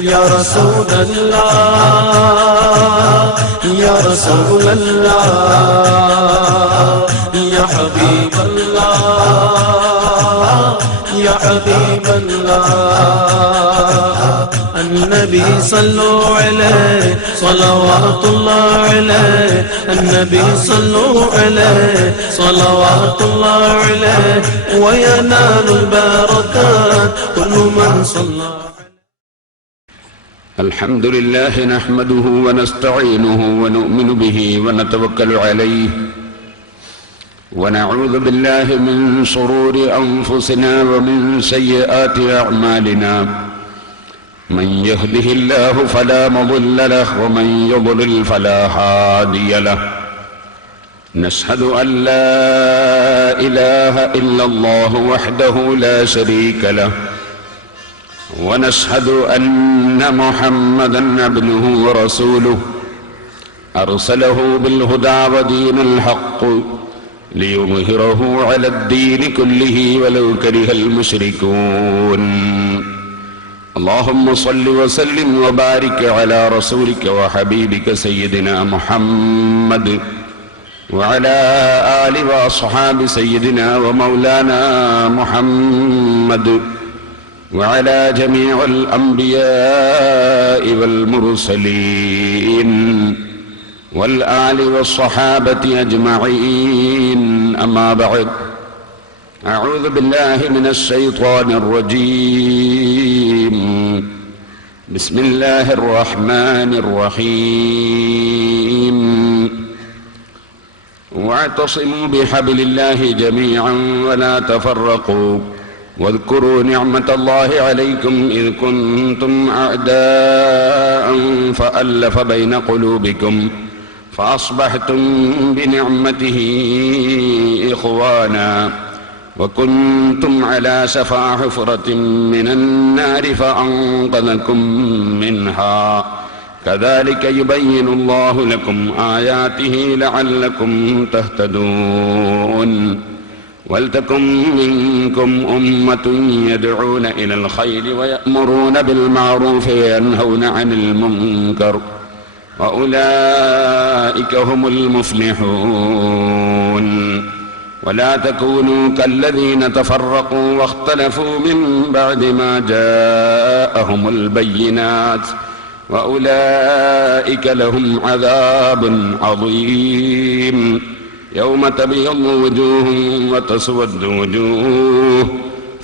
يا رسول الله يا رسول الله يا حبيب الله يا حبيب الله النبي صلوا عليه صلوات الله عليه النبي صلوا عليه صلوات الله عليه وينال البركات كل من صلى. الحمد لله نحمده ونستعينه ونؤمن به ونتوكل عليه ونعوذ بالله من شرور أنفسنا ومن سيئات أعمالنا من يهده الله فلا مضل له ومن يضلل فلا هادي له نشهد أن لا إله إلا الله وحده لا شريك له ونشهد أن محمدًا عبده ورسوله أرسله بالهدى ودين الحق ليظهره على الدين كله ولو كره المشركون. اللهم صل وسلم وبارك على رسولك وحبيبك سيدنا محمد وعلى آل وأصحاب سيدنا ومولانا محمد وعلى جميع الأنبياء والمرسلين والآل والصحابة أجمعين. أما بعد، أعوذ بالله من الشيطان الرجيم. بسم الله الرحمن الرحيم. واعتصموا بحبل الله جميعا ولا تفرقوا واذكروا نعمة الله عليكم إذ كنتم أعداء فألف بين قلوبكم فأصبحتم بنعمته إخوانا وكنتم على شفا حفرة من النار فأنقذكم منها كذلك يبين الله لكم آياته لعلكم تهتدون. ولتكن منكم أمة يدعون إلى الخير ويأمرون بالمعروف وينهون عن المنكر وأولئك هم المفلحون. ولا تكونوا كالذين تفرقوا واختلفوا من بعد ما جاءهم البينات وأولئك لهم عذاب عظيم. يوم تبيض وجوه وتسود وجوه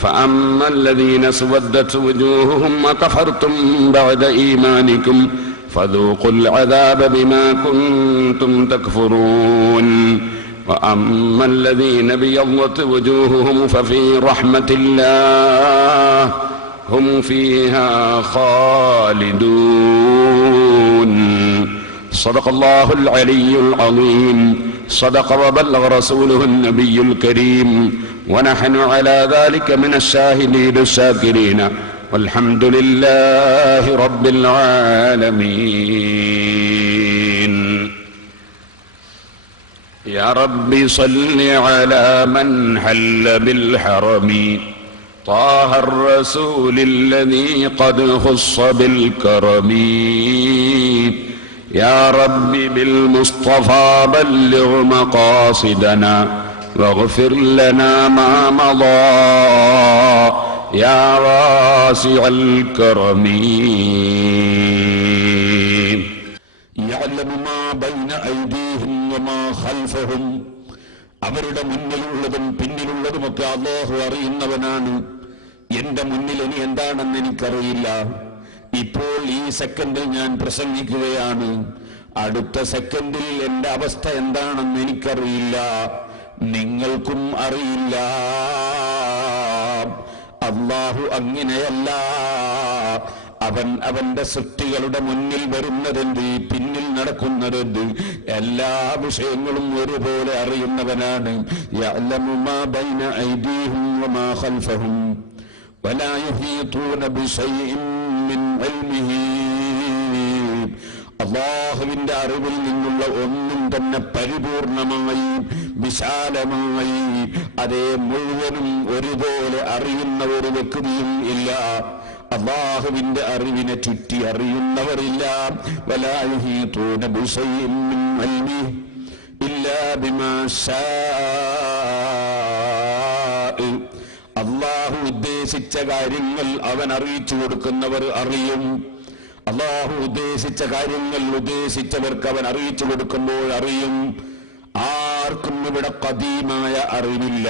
فأما الذين اسودت وجوههم وكفرتم بعد إيمانكم فذوقوا العذاب بما كنتم تكفرون. وأما الذين ابيضت وجوههم ففي رحمة الله هم فيها خالدون. صدق الله العلي العظيم. صدق وبلغ رسوله النبي الكريم ونحن على ذلك من الشاهدين الشاكرين والحمد لله رب العالمين. يا رب صل على من حل بالحرم طه الرسول الذي قد خص بالكرم. يا رب بالمصطفى بلغ مقاصدنا واغفر لنا ما مضى يا واسع الكرم. يعلم ما بين أيديهم وما خلفهم. അവരുടെ മുന്നിലുള്ളതും പിന്നിലുള്ളതുമൊക്കെ അല്ലാഹു അറിയുന്നവനാണ്. എന്റെ മുന്നിൽ ഇനി എന്താണെന്ന് എനിക്കറിയില്ല. ഇപ്പോൾ ഈ സെക്കൻഡിൽ ഞാൻ പ്രസംഗിക്കുകയാണ്. അടുത്ത സെക്കൻഡിൽ എന്റെ അവസ്ഥ എന്താണെന്ന് എനിക്കറിയില്ല, നിങ്ങൾക്കും അറിയില്ല. അല്ലാഹു അങ്ങനെയല്ല. അവൻ അവന്റെ സൃഷ്ടികളുടെ മുന്നിൽ വരുന്നതെന്ത്, പിന്നിൽ നടക്കുന്നതെന്ത്, എല്ലാ വിഷയങ്ങളും ഒരുപോലെ അറിയുന്നവനാണ്. യഅലമു മാ ബൈന ഐദീഹിം വമാ ഖൽഫഹും വലാ യുഹീതൂന ബിശൈഇൻ മിൻ ഇൽമിഹി. അല്ലാഹുവിന്റെ അറിവിൽ നിന്നുള്ള ഒന്നും തന്നെ പരിപൂർണമായി വിശാലമായി. അതേ മുഴുവനും ഒരുപോലെ അറിയുന്ന ഒരു വ്യക്തിയും ഇല്ല. അല്ലാഹുവിന്റെ അറിവിനെ ചുറ്റി അറിയുന്നവരില്ല. വലാ യുഹീതൂന ബിശൈഇൻ മിൻ ഇൽമിഹി ഇല്ലാ ബിമാ ശാഅ. അല്ലാഹു ഉദ്ദേശിച്ച കാര്യങ്ങൾ അവൻ അറിയിച്ചു കൊടുക്കുന്നവർ അറിയും. അല്ലാഹു ഉദ്ദേശിച്ച കാര്യങ്ങൾ ഉദ്ദേശിച്ചവർക്ക് അവൻ അറിയിച്ചു കൊടുക്കുമ്പോൾ അറിയും. ആർക്കും ഇവിടെ ഖദീമായ അറിവില്ല.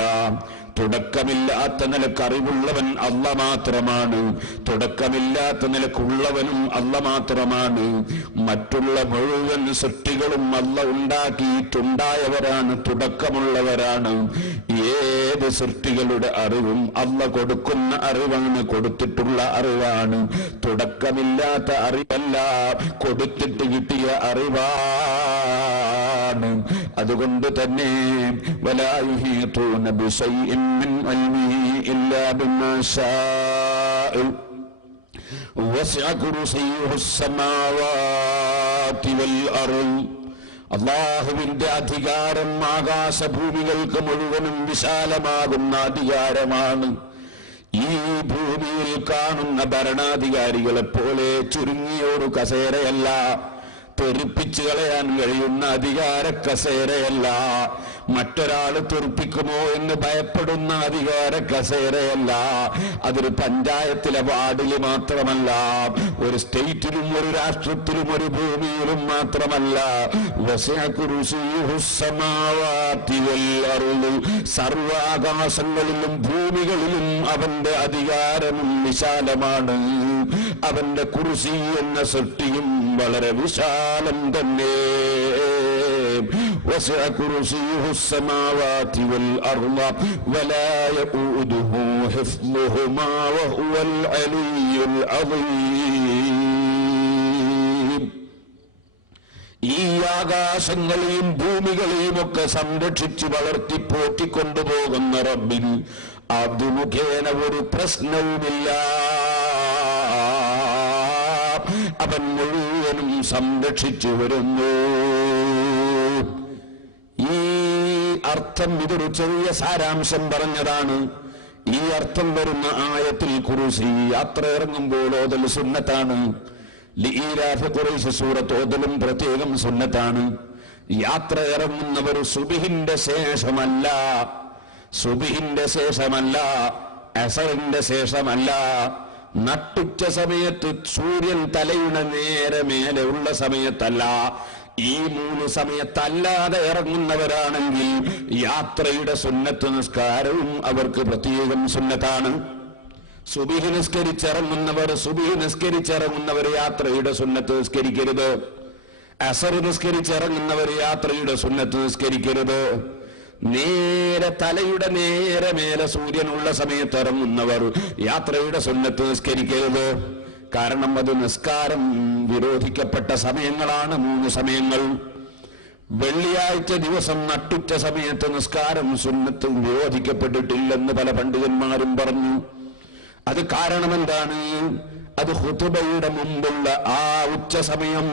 തുടക്കമില്ലാത്ത നിലക്ക് അറിവുള്ളവൻ അല്ല മാത്രമാണ്. തുടക്കമില്ലാത്ത നിലക്കുള്ളവനും അല്ല മാത്രമാണ്. മറ്റുള്ള മുഴുവൻ സൃഷ്ടികളും അല്ല ഉണ്ടാക്കിയിട്ടുണ്ടായവരാണ്, തുടക്കമുള്ളവരാണ്. ഏത് സൃഷ്ടികളുടെ അറിവും അല്ല കൊടുക്കുന്ന അറിവാണ്, കൊടുത്തിട്ടുള്ള അറിവാണ്. തുടക്കമില്ലാത്ത അറിവല്ല, കൊടുത്തിട്ട് കിട്ടിയ അറിവാണ്. അതുകൊണ്ട് തന്നെ വലാ യുഹീതൂന ബിശൈഇൻ മിൻ ഇൽമിഹി ഇല്ലാ ബിമാ ശാഅ വസിഅ കുർസിയ്യുഹു സ്സമാവാതി വൽ അർള്. അല്ലാഹുവിന്റെ അധികാരം ആകാശഭൂമികൾക്ക് മുഴുവനും വിശാലമാകുന്ന അധികാരമാണ്. ഈ ഭൂമിയിൽ കാണുന്ന ഭരണാധികാരികളെ പോലെ ചുരുങ്ങിയൊരു കസേരയല്ല, തെറിപ്പിച്ചു കളയാൻ കഴിയുന്ന അധികാര കസേരയല്ല, മറ്റൊരാൾ തെറിപ്പിക്കുമോ എന്ന് ഭയപ്പെടുന്ന അധികാര കസേരയല്ല. അതൊരു പഞ്ചായത്തിലെ വാർഡിൽ മാത്രമല്ല, ഒരു സ്റ്റേറ്റിലും ഒരു രാഷ്ട്രത്തിലും ഒരു ഭൂമിയിലും മാത്രമല്ല. വസിഅ കുർസിയ്യുഹു സ്സമാവാതി വൽ അർള്. സർവ്വ ആകാശങ്ങളിലും ഭൂമികളിലും അവന്റെ അധികാരവും വിശാലമാണ്. അവന്റെ കുർസി എന്ന സൃഷ്ടിയും വളരെ വിശാലം തന്നെ. വസിഅ കുർസിയ്യുഹു സ്സമാവാതി വൽ അർള വലാ യഊദുഹു ഹിഫ്ളുഹുമാ വഹുവൽ അലിയ്യുൽ അദീം. ഈ ആകാശങ്ങളെയും ഭൂമികളെയും ഒക്കെ സംരക്ഷിച്ച് വളർത്തി പോറ്റിക്കൊണ്ടുപോകുന്ന റബ്ബിന് അത് മുഖേന ഒരു പ്രശ്നവുമില്ല. അവൻ മുഴുവനും സംരക്ഷിച്ചു വരുന്നു. ഈ അർത്ഥം ഇതൊരു ചെറിയ സാരാംശം പറഞ്ഞതാണ്. ഈ അർത്ഥം വരുന്ന ആയത്തിൽ കുർസി യാത്ര ഇറങ്ങുമ്പോൾ ഓതൽ സുന്നത്താണ്. ലീലാഫ് ഖുറൈശ് സൂറത്ത് ഓതലും പ്രത്യേകം സുന്നത്താണ്. യാത്ര ഇറങ്ങുന്നവർ സുബ്ഹിന്റെ ശേഷമല്ല, സുബ്ഹിന്റെ ശേഷമല്ല, അസറിന്റെ ശേഷമല്ല, നട്ടുച്ച സമയത്ത് സൂര്യൻ തലയുടെ നേരെ മേലെ ഉള്ള സമയത്തല്ല. ഈ 3 സമയത്തല്ലാതെ ഇറങ്ങുന്നവരാണെങ്കിൽ യാത്രയുടെ സുന്നത്ത് നിസ്കാരവും അവർക്ക് പ്രത്യേകം സുന്നത്താണ്. സുബ്ഹി നിസ്കരിച്ചിറങ്ങുന്നവർ യാത്രയുടെ സുന്നത്ത് നിസ്കരിക്കരുത്. അസർ നിസ്കരിച്ചിറങ്ങുന്നവർ യാത്രയുടെ സുന്നത്ത് നിസ്കരിക്കരുത്. നേരെ തലയുടെ നേരെ മേലെ സൂര്യനുള്ള സമയത്ത് ഇറങ്ങുന്നവർ യാത്രയുടെ സുന്നത്ത് നിസ്കരിക്കരുത്. കാരണം അത് നിസ്കാരം വിരോധിക്കപ്പെട്ട സമയങ്ങളാണ് 3 സമയങ്ങൾ. വെള്ളിയാഴ്ച ദിവസം നട്ടുച്ച സമയത്ത് നിസ്കാരം സുന്നത്തും വിരോധിക്കപ്പെട്ടിട്ടില്ലെന്ന് പല പണ്ഡിതന്മാരും പറഞ്ഞു. അത് കാരണം എന്താണ്? അത് ഖുതുബയുടെ മുമ്പുള്ള ആ ഉച്ച സമയം,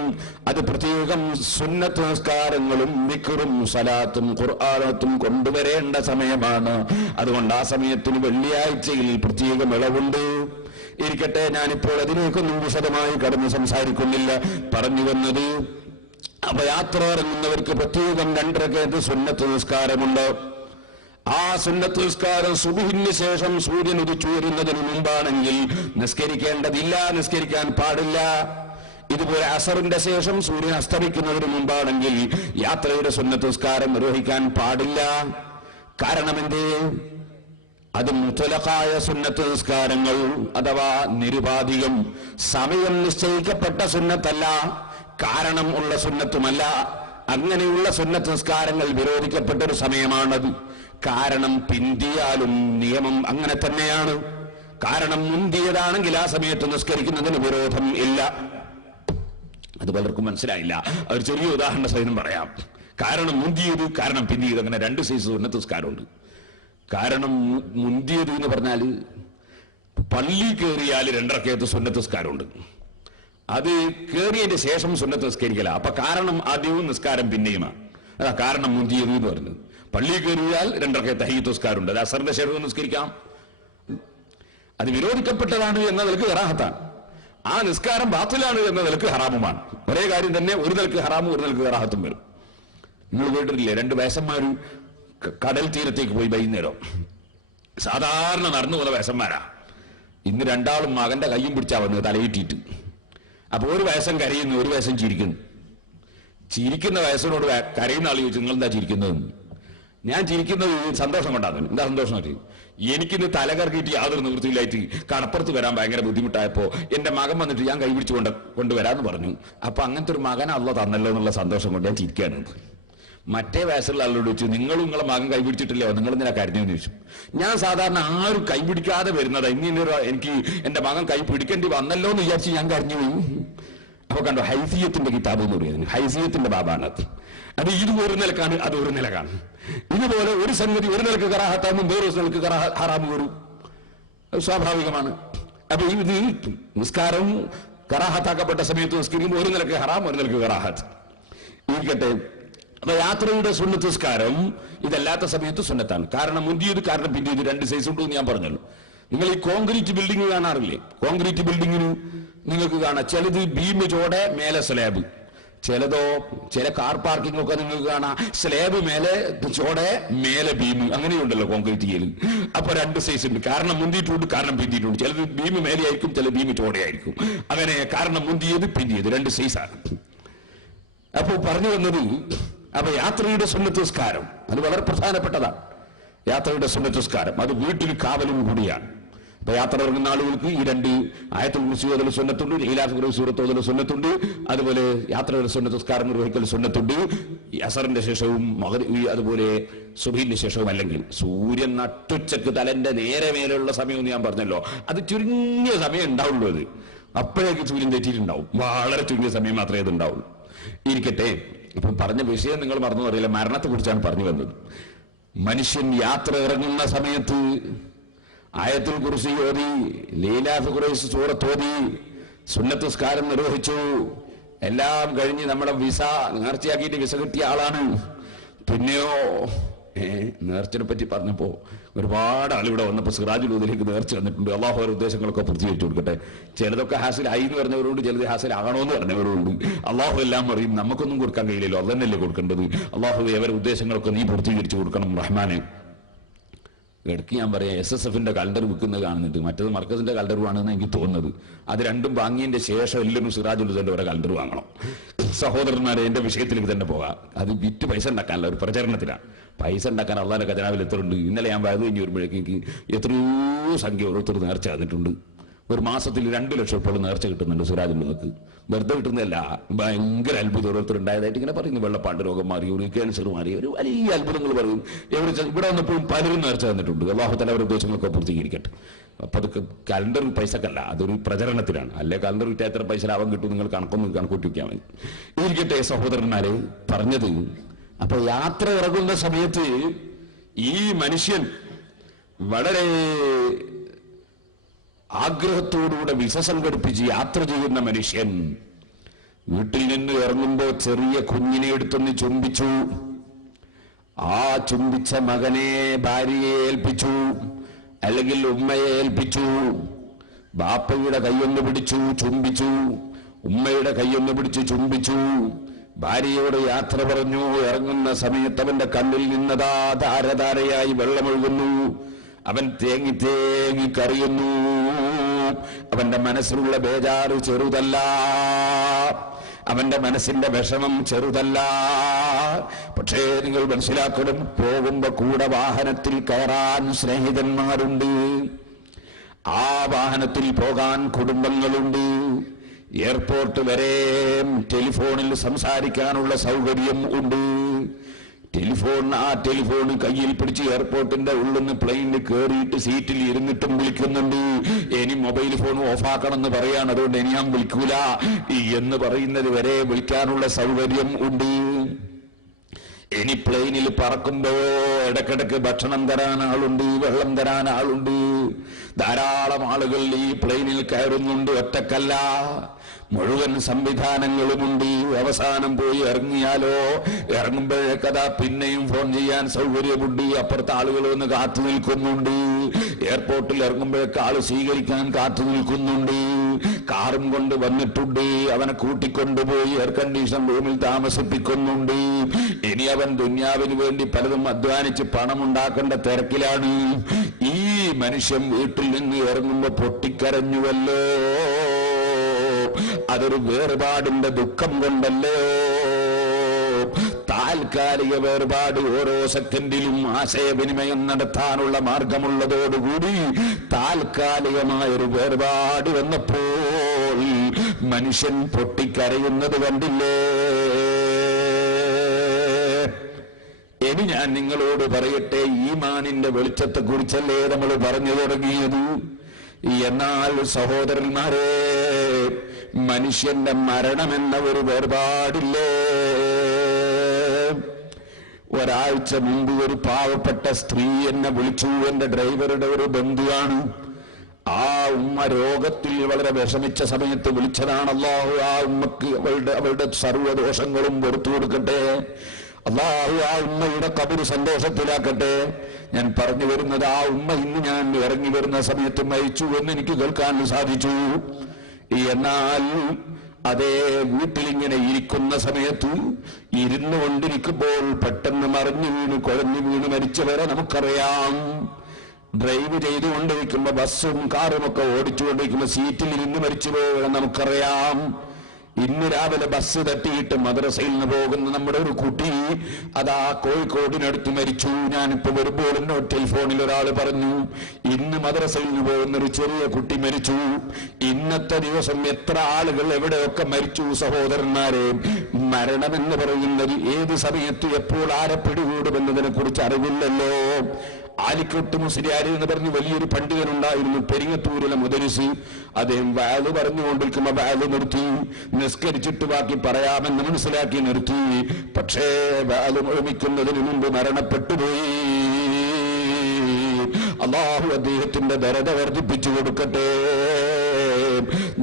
അത് പ്രത്യേകം സുന്നത്ത് നിസ്കാരങ്ങളും ദിക്റും സലാത്തും ഖുർആനും കൊണ്ടുവരേണ്ട സമയമാണ്. അതുകൊണ്ട് ആ സമയത്തിന് വെള്ളിയാഴ്ചയിൽ പ്രത്യേകം ഇളവുണ്ട്. ഇരിക്കട്ടെ, ഞാനിപ്പോൾ അതിലേക്കൊന്നും വിശദമായി കടന്ന് സംസാരിക്കുന്നില്ല. പറഞ്ഞു വന്നത്, അപ്പൊ യാത്ര ഇറങ്ങുന്നവർക്ക് പ്രത്യേകം 2 റക്അത്ത് സുന്നത്ത് നിസ്കാരമുണ്ട്. ആ സുന്നത്ത് നിസ്കാരം സുബ്ഹിന് ശേഷം സൂര്യൻ ഉദിച്ചു വരുന്നതിന് മുമ്പാണെങ്കിൽ നിസ്കരിക്കേണ്ടതില്ല, നിസ്കരിക്കാൻ പാടില്ല. ഇതുപോലെ അസറിന്റെ ശേഷം സൂര്യൻ അസ്തമിക്കുന്നതിന് മുമ്പാണെങ്കിൽ യാത്രയുടെ സുന്നത്ത് നിസ്കാരം നിർവഹിക്കാൻ പാടില്ല. കാരണം എന്തേ? അത് മുത്തലഖായ സുന്നത്ത് നിസ്കാരങ്ങൾ അഥവാ നിരുപാധികം സമയം നിശ്ചയിക്കപ്പെട്ട സുന്നത്തല്ല, കാരണം ഉള്ള സുന്നത്തുമല്ല. അങ്ങനെയുള്ള സുന്നത്ത് നിസ്കാരങ്ങൾ വിരോധിക്കപ്പെട്ടൊരു സമയമാണത്. കാരണം പിന്തിയാലും നിയമം അങ്ങനെ തന്നെയാണ്. കാരണം മുന്തിയതാണെങ്കിൽ ആ സമയത്ത് നിസ്കരിക്കുന്നതിന് വിരോധം ഇല്ല. അത് പലർക്കും മനസ്സിലായില്ല. ഒരു ചെറിയ ഉദാഹരണ സഹിതം പറയാം. കാരണം മുന്തിയത്, കാരണം പിന്തിയത്, അങ്ങനെ 2 സൈസ് സുന്നത്ത് നിസ്കാരമുണ്ട്. കാരണം മുന്തിയത് എന്ന് പറഞ്ഞാൽ പള്ളി കയറിയാൽ 2 റക്അത്ത് സുന്നത്ത് നിസ്കാരമുണ്ട്. അത് കയറിയതിന്റെ ശേഷം സുന്നത്ത് നിസ്കരിക്കല. അപ്പൊ കാരണം ആദ്യവും നിസ്കാരം പിന്നെയുമാണ്. അതാ കാരണം മുന്തിയത് എന്ന് പറഞ്ഞത്. പള്ളിയിൽ കയറിയാൽ 2 റക്അത്ത് തഹയ്യത്ത് നിസ്കാരമുണ്ട്. അത് അസറിന്റെ ശേഷം നിസ്കരിക്കാം. അത് വിരോധിക്കപ്പെട്ടതാണ് എന്ന നിലക്ക് കറാഹത്താണ്. ആ നിസ്കാരം ബാത്തിലാണ് എന്ന നിലക്ക് ഹറാമുമാണ്. ഒരേ കാര്യം തന്നെ ഒരു നിലക്ക് ഹറാമും ഒരു നിലക്ക് കറാഹത്തും വരും. നിങ്ങൾ കേട്ടിട്ടില്ലേ 2 വയസ്സന്മാരും കടൽ തീരത്തേക്ക് പോയി വൈകുന്നേരം. സാധാരണ നടന്നു പോകുന്ന വയസ്സന്മാരാ. ഇന്ന് 2 മകന്റെ കയ്യും പിടിച്ചാ വന്നത് തലയിട്ടിട്ട്. അപ്പൊ ഒരു വയസ്സം കരയുന്നു, ഒരു വയസ്സം ചിരിക്കുന്നു. ചിരിക്കുന്ന വയസ്സിനോട് കരയുന്ന ആൾ ചോദിച്ചു, നിങ്ങൾ എന്താ ചിരിക്കുന്നത്? ഞാൻ ചിരിക്കുന്നത് സന്തോഷം കൊണ്ടാണ്. എന്താ സന്തോഷം? എനിക്കിന്ന് തല കറക്കിയിട്ട് യാതൊരു നിവൃത്തിയില്ലായിട്ട് കടപ്പുറത്ത് വരാൻ ഭയങ്കര ബുദ്ധിമുട്ടായപ്പോ എന്റെ മകൻ വന്നിട്ട് ഞാൻ കൈപിടിച്ച് കൊണ്ടുവരാന്ന് പറഞ്ഞു. അപ്പൊ അങ്ങനത്തെ ഒരു മകൻ അള്ള തന്നല്ലോ എന്നുള്ള സന്തോഷം കൊണ്ട് ഞാൻ ചിരിക്കാണ്. മറ്റേ വയസ്സുള്ള ആളോട് ചോദിച്ചു, നിങ്ങളും നിങ്ങളെ മകൻ കൈപിടിച്ചിട്ടില്ലയോ, നിങ്ങൾ എന്തിനാ കരഞ്ഞെന്ന് ചോദിച്ചു. ഞാൻ സാധാരണ ആരും കൈപിടിക്കാതെ വരുന്നത്, എനിക്ക് എന്റെ മകൻ കൈ പിടിക്കേണ്ടി വന്നല്ലോ എന്ന് വിചാരിച്ച് ഞാൻ കരഞ്ഞു പോയി. അപ്പൊ കണ്ടോ, ഹൈസിയത്തിന്റെ കിതാബ് എന്ന് പറയുന്നത് ഹൈസിയത്തിന്റെ ബാബാണ്. അത് ഇത് ഒരു നിലക്കാണ്, അത് ഒരു നിലക്കാണ്. ഇതുപോലെ ഒരു സംഗതി ഒരു നിലക്ക് കറാഹത്താകുമ്പോൾ വേറൊരു നിലക്ക് ഹറാമ് വരും, സ്വാഭാവികമാണ്. അപ്പൊ ഇത് നിസ്കാരം കറാഹത്താക്കപ്പെട്ട സമയത്ത് നിസ്കരിക്കുമ്പോൾ ഒരു നിലക്ക് ഹറാം, ഒരു നിലക്ക് കറാഹത്ത് ഇരിക്കട്ടെ. അപ്പൊ യാത്രയുടെ സുന്നത്ത് നിസ്കാരം ഇതല്ലാത്ത സമയത്ത് സുന്നത്താണ്. കാരണം മുന്തിയത്, കാരണം പിന്തിയത് 2 സൈസ് ഉണ്ടെന്ന് ഞാൻ പറഞ്ഞല്ലോ. നിങ്ങൾ ഈ കോൺക്രീറ്റ് ബിൽഡിംഗ് കാണാറില്ലേ? കോൺക്രീറ്റ് ബിൽഡിങ്ങിന് നിങ്ങൾക്ക് കാണാം, ചിലത് ബീം ചോടെ മേലെ സ്ലാബ്, ചില കാർ പാർക്കിംഗ് ഒക്കെ നിങ്ങൾക്ക് കാണാം സ്ലാബ് മേലെ ചോടെ മേലെ ബീം, അങ്ങനെയുണ്ടല്ലോ കോൺക്രീറ്റ് ചെയ്യൽ. അപ്പൊ 2 സൈസ് ഉണ്ട്, കാരണം മുന്തിയിട്ടുണ്ട്, കാരണം പിന്തിയിട്ടുണ്ട്. ചിലത് ബീം മേലെ ആയിരിക്കും, ചില ബീം ചോടയായിരിക്കും. അങ്ങനെ കാരണം മുന്തിയത് പിന്തിയത് 2 സൈസാണ്. അപ്പൊ പറഞ്ഞു വന്നത്, അപ്പൊ യാത്രയുടെ സുന്നത്ത് നിസ്കാരം അത് വളരെ പ്രധാനപ്പെട്ടതാണ്. യാത്രയുടെ സുന്നത്ത് നിസ്കാരം അത് വീട്ടിൽ കാവലും കൂടിയാണ്. അപ്പൊ യാത്ര ഇറങ്ങുന്ന ആളുകൾക്ക് ഈ 2 ആയത്തുൽ കുർസി ഓതൽ സുന്നത്തുണ്ട്, ഈലാഫ് ഖുറൈശ് സൂറത്ത് ഓതൽ സുന്നത്തുണ്ട്. അതുപോലെ യാത്രയുടെ സുന്നത്ത് നിസ്കാരം നിർവഹിക്കൽ സുന്നത്തുണ്ട്. ഈ അസറിന്റെ ശേഷവും അതുപോലെ സുബഹിന്റെ ശേഷവും, അല്ലെങ്കിൽ സൂര്യൻ നട്ടുച്ചക്ക് തലന്റെ നേരെ മേലുള്ള സമയം ഞാൻ പറഞ്ഞല്ലോ, അത് ചുരുങ്ങിയ സമയം ഉണ്ടാവുള്ളൂ. അത് അപ്പോഴേക്ക് സൂര്യൻ തെറ്റിയിട്ടുണ്ടാവും, വളരെ ചുരുങ്ങിയ സമയം മാത്രമേ അത് ഉണ്ടാവുള്ളൂ. ഇരിക്കട്ടെ, ഇപ്പൊ പറഞ്ഞ വിഷയം നിങ്ങൾ മറന്നു അറിയില്ല, മരണത്തെ കുറിച്ചാണ് പറഞ്ഞു വന്നത്. മനുഷ്യൻ യാത്ര ഇറങ്ങുന്ന സമയത്ത് ആയത്തുൽ കുർസി ഓതി, ലീലാഫ് ഖുറൈശ് സൂറത്ത് ഓതി, സുന്നത്ത് നിസ്കാരം നിർവഹിച്ചു. എല്ലാം കഴിഞ്ഞ് നമ്മുടെ വിസ നേർച്ചയാക്കിയിട്ട് വിസ കിട്ടിയ ആളാണ്. പിന്നെയോ നേർച്ചനെ പറ്റി പറഞ്ഞപ്പോ ഒരുപാട് ആളിവിടെ വന്നപ്പോൾ സിറാജുൽ ഹുദയിലേക്ക് നേർച്ച വന്നിട്ടുണ്ട്. അള്ളാഹു അവരുടെ ഉദ്ദേശങ്ങളൊക്കെ പൂർത്തീകരിച്ചു കൊടുക്കട്ടെ. ചിലതൊക്കെ ഹാസിലായി എന്ന് പറഞ്ഞവരുണ്ട്, ചിലത് ഹാസിലാകണോ എന്ന് പറഞ്ഞവരുണ്ട്. അള്ളാഹു എല്ലാം അറിയും, നമുക്കൊന്നും കൊടുക്കാൻ കഴിയില്ലല്ലോ, അതന്നെയല്ലേ കൊടുക്കേണ്ടത്. അള്ളാഹു അവരുടെ ഉദ്ദേശങ്ങളൊക്കെ നീ പൂർത്തീകരിച്ചു കൊടുക്കണം റഹ്മാനെ. ഇടയ്ക്ക് ഞാൻ പറയാം, SSFന്റെ കലണ്ടർ വിൽക്കുന്നത് കാണുന്നുണ്ട്, മറ്റത് മർക്കസിന്റെ കലണ്ടർ ആണെന്ന് എനിക്ക് തോന്നുന്നത്. അത് രണ്ടും വാങ്ങിയതിന്റെ ശേഷം എല്ലാവരും സിറാജുൽ ഹുദയുടെ വരെ കലണ്ടർ വാങ്ങണം. സഹോദരന്മാരെ, എന്റെ വിഷയത്തിലേക്ക് തന്നെ പോകാം. അത് വിറ്റ് പൈസ ഉണ്ടാക്കാനല്ല, ഒരു പ്രചരണത്തിലാണ്. പൈസ ഉണ്ടാക്കാൻ അള്ളാന്റെ ഖജനാവിൽ എത്രയുണ്ട്. ഇന്നലെ ഞാൻ വയത് കഴിഞ്ഞ് വരുമ്പോഴേക്കും എനിക്ക് എത്രയോ സംഖ്യ ഓരോരുത്തർ നേർച്ച തന്നിട്ടുണ്ട്. ഒരു മാസത്തിൽ 2 ലക്ഷം രൂപ നേർച്ച കിട്ടുന്നുണ്ട് സിറാജുൽ ഹുദക്ക്. വെറുതെ കിട്ടുന്നതല്ല, ഭയങ്കര അത്ഭുതം ഓരോരുത്തർ ഉണ്ടായതായിട്ട് ഇങ്ങനെ പറയുന്നു. വെള്ളപ്പാണ്ട് രോഗം മാറി, ഒരു ക്യാൻസർ മാറി, ഒരു വലിയ അത്ഭുതങ്ങൾ പറയും. ഇവിടെ വന്നപ്പോഴും പലരും നേർച്ച തന്നിട്ടുണ്ട്. അള്ളാഹു തആല അവരുടെ ഉദ്ദേശങ്ങളൊക്കെ പൂർത്തീകരിക്കട്ടെ. അപ്പൊ അതൊക്കെ കലണ്ടർ പൈസക്കല്ല, അതൊരു പ്രചരണത്തിലാണ്. അല്ലെ കലണ്ടർ വിറ്റാൽ എത്ര പൈസ ലാഭം കിട്ടും നിങ്ങൾ കണക്കൂട്ടി വയ്ക്കാൻ മതി. ഇരിക്കട്ടെ സഹോദരന്മാരെ, പറഞ്ഞത് അപ്പൊ യാത്ര ഇറങ്ങുന്ന സമയത്ത് ഈ മനുഷ്യൻ വളരെ ആഗ്രഹത്തോടുകൂടെ വിസ സംഘടിപ്പിച്ച് യാത്ര ചെയ്യുന്ന മനുഷ്യൻ വീട്ടിൽ നിന്ന് ഇറങ്ങുമ്പോ ചെറിയ കുഞ്ഞിനെ എടുത്തൊന്ന് ചുംബിച്ചു. ആ ചുംബിച്ച മകനെ ഭാര്യയെ ഏൽപ്പിച്ചു, അല്ലെങ്കിൽ ഉമ്മയെ ഏൽപ്പിച്ചു. ബാപ്പയുടെ കൈയൊന്ന് പിടിച്ചു ചുംബിച്ചു, ഉമ്മയുടെ കൈയൊന്ന് പിടിച്ചു ചുംബിച്ചു. ഭാര്യയോട് യാത്ര പറഞ്ഞു. ഇറങ്ങുന്ന സമയത്ത് അവന്റെ കണ്ണിൽ നിന്നതാ ധാരധാരയായി വെള്ളമൊഴുകുന്നു. അവൻ തേങ്ങി തേങ്ങി കരയുന്നു. അവന്റെ മനസ്സിലുള്ള ബേജാറ് ചെറുതല്ല, അവന്റെ മനസ്സിന്റെ വിഷമം ചെറുതല്ല. പക്ഷേ നിങ്ങൾ മനസ്സിലാക്കണം, പോകുമ്പോ കൂടെ വാഹനത്തിൽ കയറാൻ സ്നേഹിതന്മാരുണ്ട്, ആ വാഹനത്തിൽ പോകാൻ കുടുംബങ്ങളുണ്ട്. എയർപോർട്ട് വരെ ടെലിഫോണിൽ സംസാരിക്കാനുള്ള സൗകര്യം ഉണ്ട്. ആ ടെലിഫോൺ കയ്യിൽ പിടിച്ച് എയർപോർട്ടിന്റെ ഉള്ളിൽ നിന്ന് പ്ലെയിനിൽ കയറിയിട്ട് സീറ്റിൽ ഇരുന്നിട്ടും വിളിക്കുന്നുണ്ട്. ഇനി മൊബൈൽ ഫോൺ ഓഫാക്കണം എന്ന് പറയാണ്, അതുകൊണ്ട് ഇനി ഞാൻ വിളിക്കൂല എന്ന് പറയുന്നത് വരെ വിളിക്കാനുള്ള സൗകര്യം ഉണ്ട്. ഇനി പ്ലെയിനിൽ പറക്കുമ്പോ ഇടക്കിടക്ക് ഭക്ഷണം തരാൻ ആളുണ്ട്, വെള്ളം തരാൻ ആളുണ്ട്. ധാരാളം ആളുകൾ ഈ പ്ലെയിനിൽ കയറുന്നുണ്ട്. ഒറ്റക്കല്ല, മുഴുവൻ സംവിധാനങ്ങളുമുണ്ട്. അവസാനം പോയി ഇറങ്ങിയാലോ, ഇറങ്ങുമ്പോഴേക്കതാ പിന്നെയും ഫോൺ ചെയ്യാൻ സൗകര്യമുണ്ട്. അപ്പുറത്തെ ആളുകൾ വന്ന് കാത്തു നിൽക്കുന്നുണ്ട്. എയർപോർട്ടിൽ ഇറങ്ങുമ്പോഴേക്ക് ആള് സ്വീകരിക്കാൻ കാത്തു നിൽക്കുന്നുണ്ട്. കാറും കൊണ്ട് വന്നിട്ടുണ്ട്. അവനെ കൂട്ടിക്കൊണ്ടുപോയി എയർ കണ്ടീഷൻ റൂമിൽ താമസിപ്പിക്കുന്നുണ്ട്. ഇനി അവൻ ദുന്യാവിന് വേണ്ടി പലതും അധ്വാനിച്ച് പണമുണ്ടാക്കേണ്ട തിരക്കിലാണ്. ഈ മനുഷ്യൻ വീട്ടിൽ നിന്ന് ഇറങ്ങുമ്പോ പൊട്ടിക്കരഞ്ഞുവല്ലോ. അതൊരു വേർപാടിന്റെ ദുഃഖം കൊണ്ടല്ലോ. താൽക്കാലിക വേർപാട്. ഓരോ സെക്കൻഡിലും ആശയവിനിമയം നടത്താനുള്ള മാർഗമുള്ളതോടുകൂടി താൽക്കാലികമായൊരു വേർപാട് വന്നപ്പോൾ മനുഷ്യൻ പൊട്ടിക്കരയുന്നത് കണ്ടില്ലേ? ഇനി ഞാൻ നിങ്ങളോട് പറയട്ടെ, ഈമാനിന്റെ വെളിച്ചത്തെ കുറിച്ചല്ലേ നമ്മൾ പറഞ്ഞു തുടങ്ങിയത്. എന്നാൽ സഹോദരന്മാരെ, മനുഷ്യന്റെ മരണമെന്ന ഒരു വേർപാടില്ലേ? ഒരാഴ്ച മുമ്പ് ഒരു പാവപ്പെട്ട സ്ത്രീ എന്നെ വിളിച്ചു. എന്റെ ഡ്രൈവറുടെ ഒരു ബന്ധുവാണ്. ആ ഉമ്മ രോഗത്തിൽ വളരെ വിഷമിച്ച സമയത്ത് വിളിച്ചതാണ്. അല്ലാഹു ആ ഉമ്മക്ക് അവളുടെ സർവ്വദോഷങ്ങളും പുറത്തു കൊടുക്കട്ടെ. അല്ലാഹു ആ ഉമ്മയുടെ ഖബർ സന്തോഷത്തിലാക്കട്ടെ. ഞാൻ പറഞ്ഞു വരുന്നത്, ആ ഉമ്മ ഇന്ന് ഞാൻ ഇറങ്ങി വരുന്ന സമയത്ത് മരിച്ചു എന്ന് എനിക്ക് കേൾക്കാൻ സാധിച്ചു. എന്നാൽ അതേ വീട്ടിലിങ്ങനെ ഇരിക്കുന്ന സമയത്ത് ഇരുന്നു കൊണ്ടിരിക്കുമ്പോൾ പെട്ടെന്ന് മറിഞ്ഞു വീണ് കുഴഞ്ഞു വീണ് മരിച്ചവരെ നമുക്കറിയാം. ഡ്രൈവ് ചെയ്തുകൊണ്ടിരിക്കുമ്പോ ബസ്സും കാറുമൊക്കെ ഓടിച്ചുകൊണ്ടിരിക്കുമ്പോ സീറ്റിൽ ഇരുന്ന് മരിച്ചു പോവുക നമുക്കറിയാം. ഇന്ന് രാവിലെ ബസ് തട്ടിയിട്ട് മദ്രസയിൽ നിന്ന് പോകുന്ന നമ്മുടെ ഒരു കുട്ടി അതാ കോഴിക്കോടിനടുത്ത് മരിച്ചു. ഞാനിപ്പോ വരുമ്പോൾ എന്നോട് ടെലിഫോണിൽ ഒരാൾ പറഞ്ഞു, ഇന്ന് മദ്രസയിൽ നിന്ന് പോകുന്ന ഒരു ചെറിയ കുട്ടി മരിച്ചു. ഇന്നത്തെ ദിവസം എത്ര ആളുകൾ എവിടെയൊക്കെ മരിച്ചു സഹോദരന്മാരെ. മരണമെന്ന് പറയുന്നത് ഏത് സമയത്ത് എപ്പോൾ ആരെ പിടികൂടുമെന്നതിനെ കുറിച്ച് അറിവില്ലല്ലോ. ആലിക്കോട്ട് മുസ്ലിയാർ എന്ന് പറഞ്ഞ് വലിയൊരു പണ്ഡിതനുണ്ടായിരുന്നു, പെരിങ്ങത്തൂരിലെ മുദരിസ്. അദ്ദേഹം വഅദ് പറഞ്ഞുകൊണ്ടിരിക്കുമ്പോ വഅദ് നിർത്തി, നിസ്കരിച്ചിട്ട് ബാക്കി പറയാമെന്ന് മനസ്സിലാക്കി നിർത്തി. പക്ഷേ വഅദ് മുഴുമിക്കുന്നതിന് മുമ്പ് മരണപ്പെട്ടുപോയി. അല്ലാഹു അദ്ദേഹത്തിന്റെ ദരജ വർദ്ധിപ്പിച്ചു കൊടുക്കട്ടെ.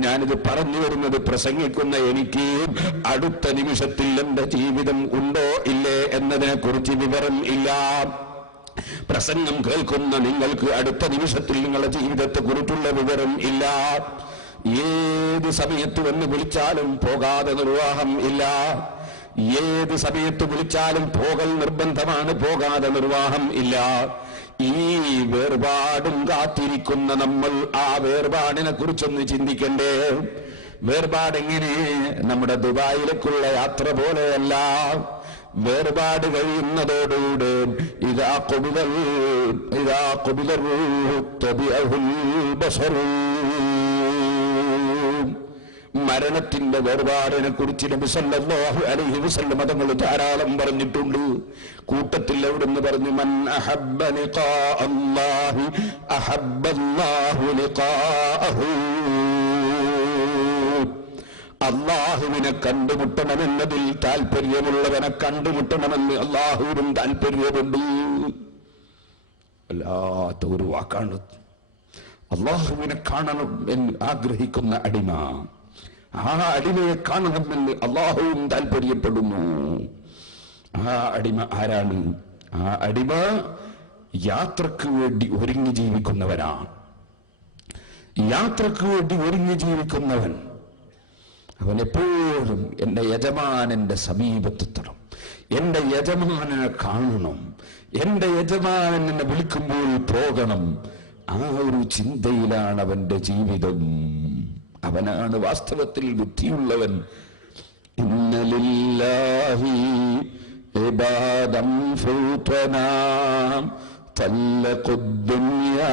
ഞാനിത് പറഞ്ഞു വരുന്നത്, പ്രസംഗിക്കുന്ന എനിക്ക് അടുത്ത നിമിഷത്തിൽ എന്റെ ജീവിതം ഉണ്ടോ ഇല്ലേ എന്നതിനെ കുറിച്ച് വിവരം ഇല്ല. പ്രസംഗം കേൾക്കുന്ന നിങ്ങൾക്ക് അടുത്ത നിമിഷത്തിൽ നിങ്ങളുടെ ജീവിതത്തെ കുറിച്ചുള്ള വിവരം ഇല്ല. ഏത് സമയത്ത് വന്ന് വിളിച്ചാലും പോകാതെ നിർവാഹം ഇല്ല. ഏത് സമയത്ത് വിളിച്ചാലും പോകൽ നിർബന്ധമാണ്, പോകാതെ നിർവാഹം ഇല്ല. ഈ വേർപാടും കാത്തിരിക്കുന്ന നമ്മൾ ആ വേർപാടിനെ കുറിച്ചൊന്ന് ചിന്തിക്കണ്ടേ? വേർപാടെങ്ങനെ? നമ്മുടെ ദുബായിലേക്കുള്ള യാത്ര പോലെയല്ല. വേർപാട് കഴിയുന്നതോടുകൂടെ മരണത്തിന്റെ വേർപാടിനെ കുറിച്ച് നബി സല്ലല്ലാഹു അലൈഹി വസല്ലം തങ്ങൾ ധാരാളം പറഞ്ഞിട്ടുണ്ട്. കൂട്ടത്തിൽ എവിടുന്ന് പറഞ്ഞു, മൻ അഹബ്ബ ലിഖാ അല്ലാഹി അഹബ്ബല്ലാഹു ലിഖാഅഹു. അള്ളാഹുവിനെ കണ്ടുമുട്ടണമെന്നതിൽ താല്പര്യമുള്ളവനെ കണ്ടുമുട്ടണമെന്ന് അള്ളാഹുവിനും താല്പര്യമുണ്ട്. വല്ലാത്ത ഒരു വാക്കാണ്. അള്ളാഹുവിനെ കാണണം എന്ന് ആഗ്രഹിക്കുന്ന അടിമ, ആ അടിമയെ കാണണമെന്ന് അള്ളാഹുവും താല്പര്യപ്പെടുന്നു. ആ അടിമ ആരാണ്? ആ അടിമ യാത്രക്ക് വേണ്ടി ഒരുങ്ങി ജീവിക്കുന്നവനാണ്. യാത്രക്ക് വേണ്ടി ഒരുങ്ങി ജീവിക്കുന്നവൻ അവൻ എപ്പോഴും എന്റെ യജമാനന്റെ സമീപത്തെത്തണം, എന്റെ യജമാനനെ കാണണം, എന്റെ യജമാനൻ എന്നെ വിളിക്കുമ്പോൾ പോകണം. ആ ഒരു ചിന്തയിലാണ് അവന്റെ ജീവിതം. അവനാണ് വാസ്തവത്തിൽ ബുദ്ധിയുള്ളവൻ. ഇന്ന ലില്ലാഹി ഇബാദൻ ഫുതനാ തല്ലഖു ദുനിയാ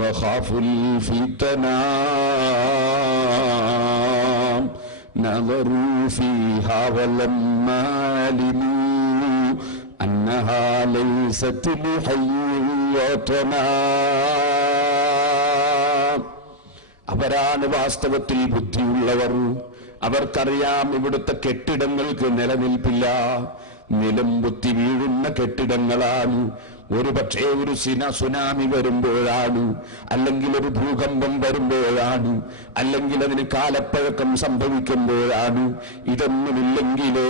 വഖാഫുൽ ഫിതനാ نظروا فيها ولما علموا أنها ليست لحي وطنا. അവരാണ് വാസ്തവത്തിൽ ബുദ്ധിയുള്ളവർ. അവർക്കറിയാം ഇവിടുത്തെ കെട്ടിടങ്ങൾക്ക് നിലനിൽപ്പില്ല, നിലംപൊത്തി വീഴുന്ന കെട്ടിടങ്ങളാണ്. ഒരു പക്ഷേ ഒരു സുനാമി വരുമ്പോഴാണ്, അല്ലെങ്കിൽ ഒരു ഭൂകമ്പം വരുമ്പോഴാണ്, അല്ലെങ്കിൽ അതിന് കാലപ്പഴക്കം സംഭവിക്കുമ്പോഴാണ്. ഇതൊന്നുമില്ലെങ്കിലോ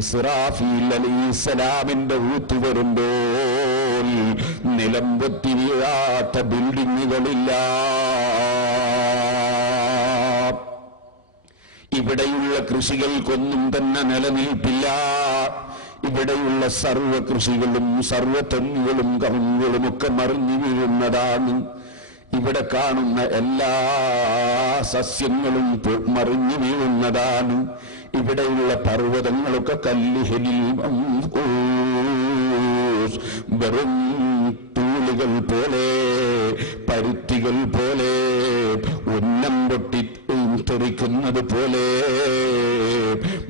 ഇസ്രാഫീൽ അലൈഹിസ്സലാമിന്റെ ഊത്ത് വരുമ്പോൾ നിലംപൊത്തി വീഴാത്ത ബിൽഡിങ്ങുകളില്ല. ഇവിടെയുള്ള കൃഷികൾക്കൊന്നും തന്നെ നിലനിൽപ്പില്ല. ഇവിടെയുള്ള സർവ്വ കൃഷികളും സർവ്വ തെങ്ങുകളും കവുങ്ങുകളും ഒക്കെ മറിഞ്ഞു വീഴുന്നതാണ്. ഇവിടെ കാണുന്ന എല്ലാ സസ്യങ്ങളും മറിഞ്ഞു വീഴുന്നതാണ്. ഇവിടെയുള്ള പർവ്വതങ്ങളൊക്കെ കല്ലിഹലിൽ വെറും തൂളുകൾ പോലെ, പരുത്തികൾ പോലെ, ഉന്നം പൊട്ടി തെറിക്കുന്നത് പോലെ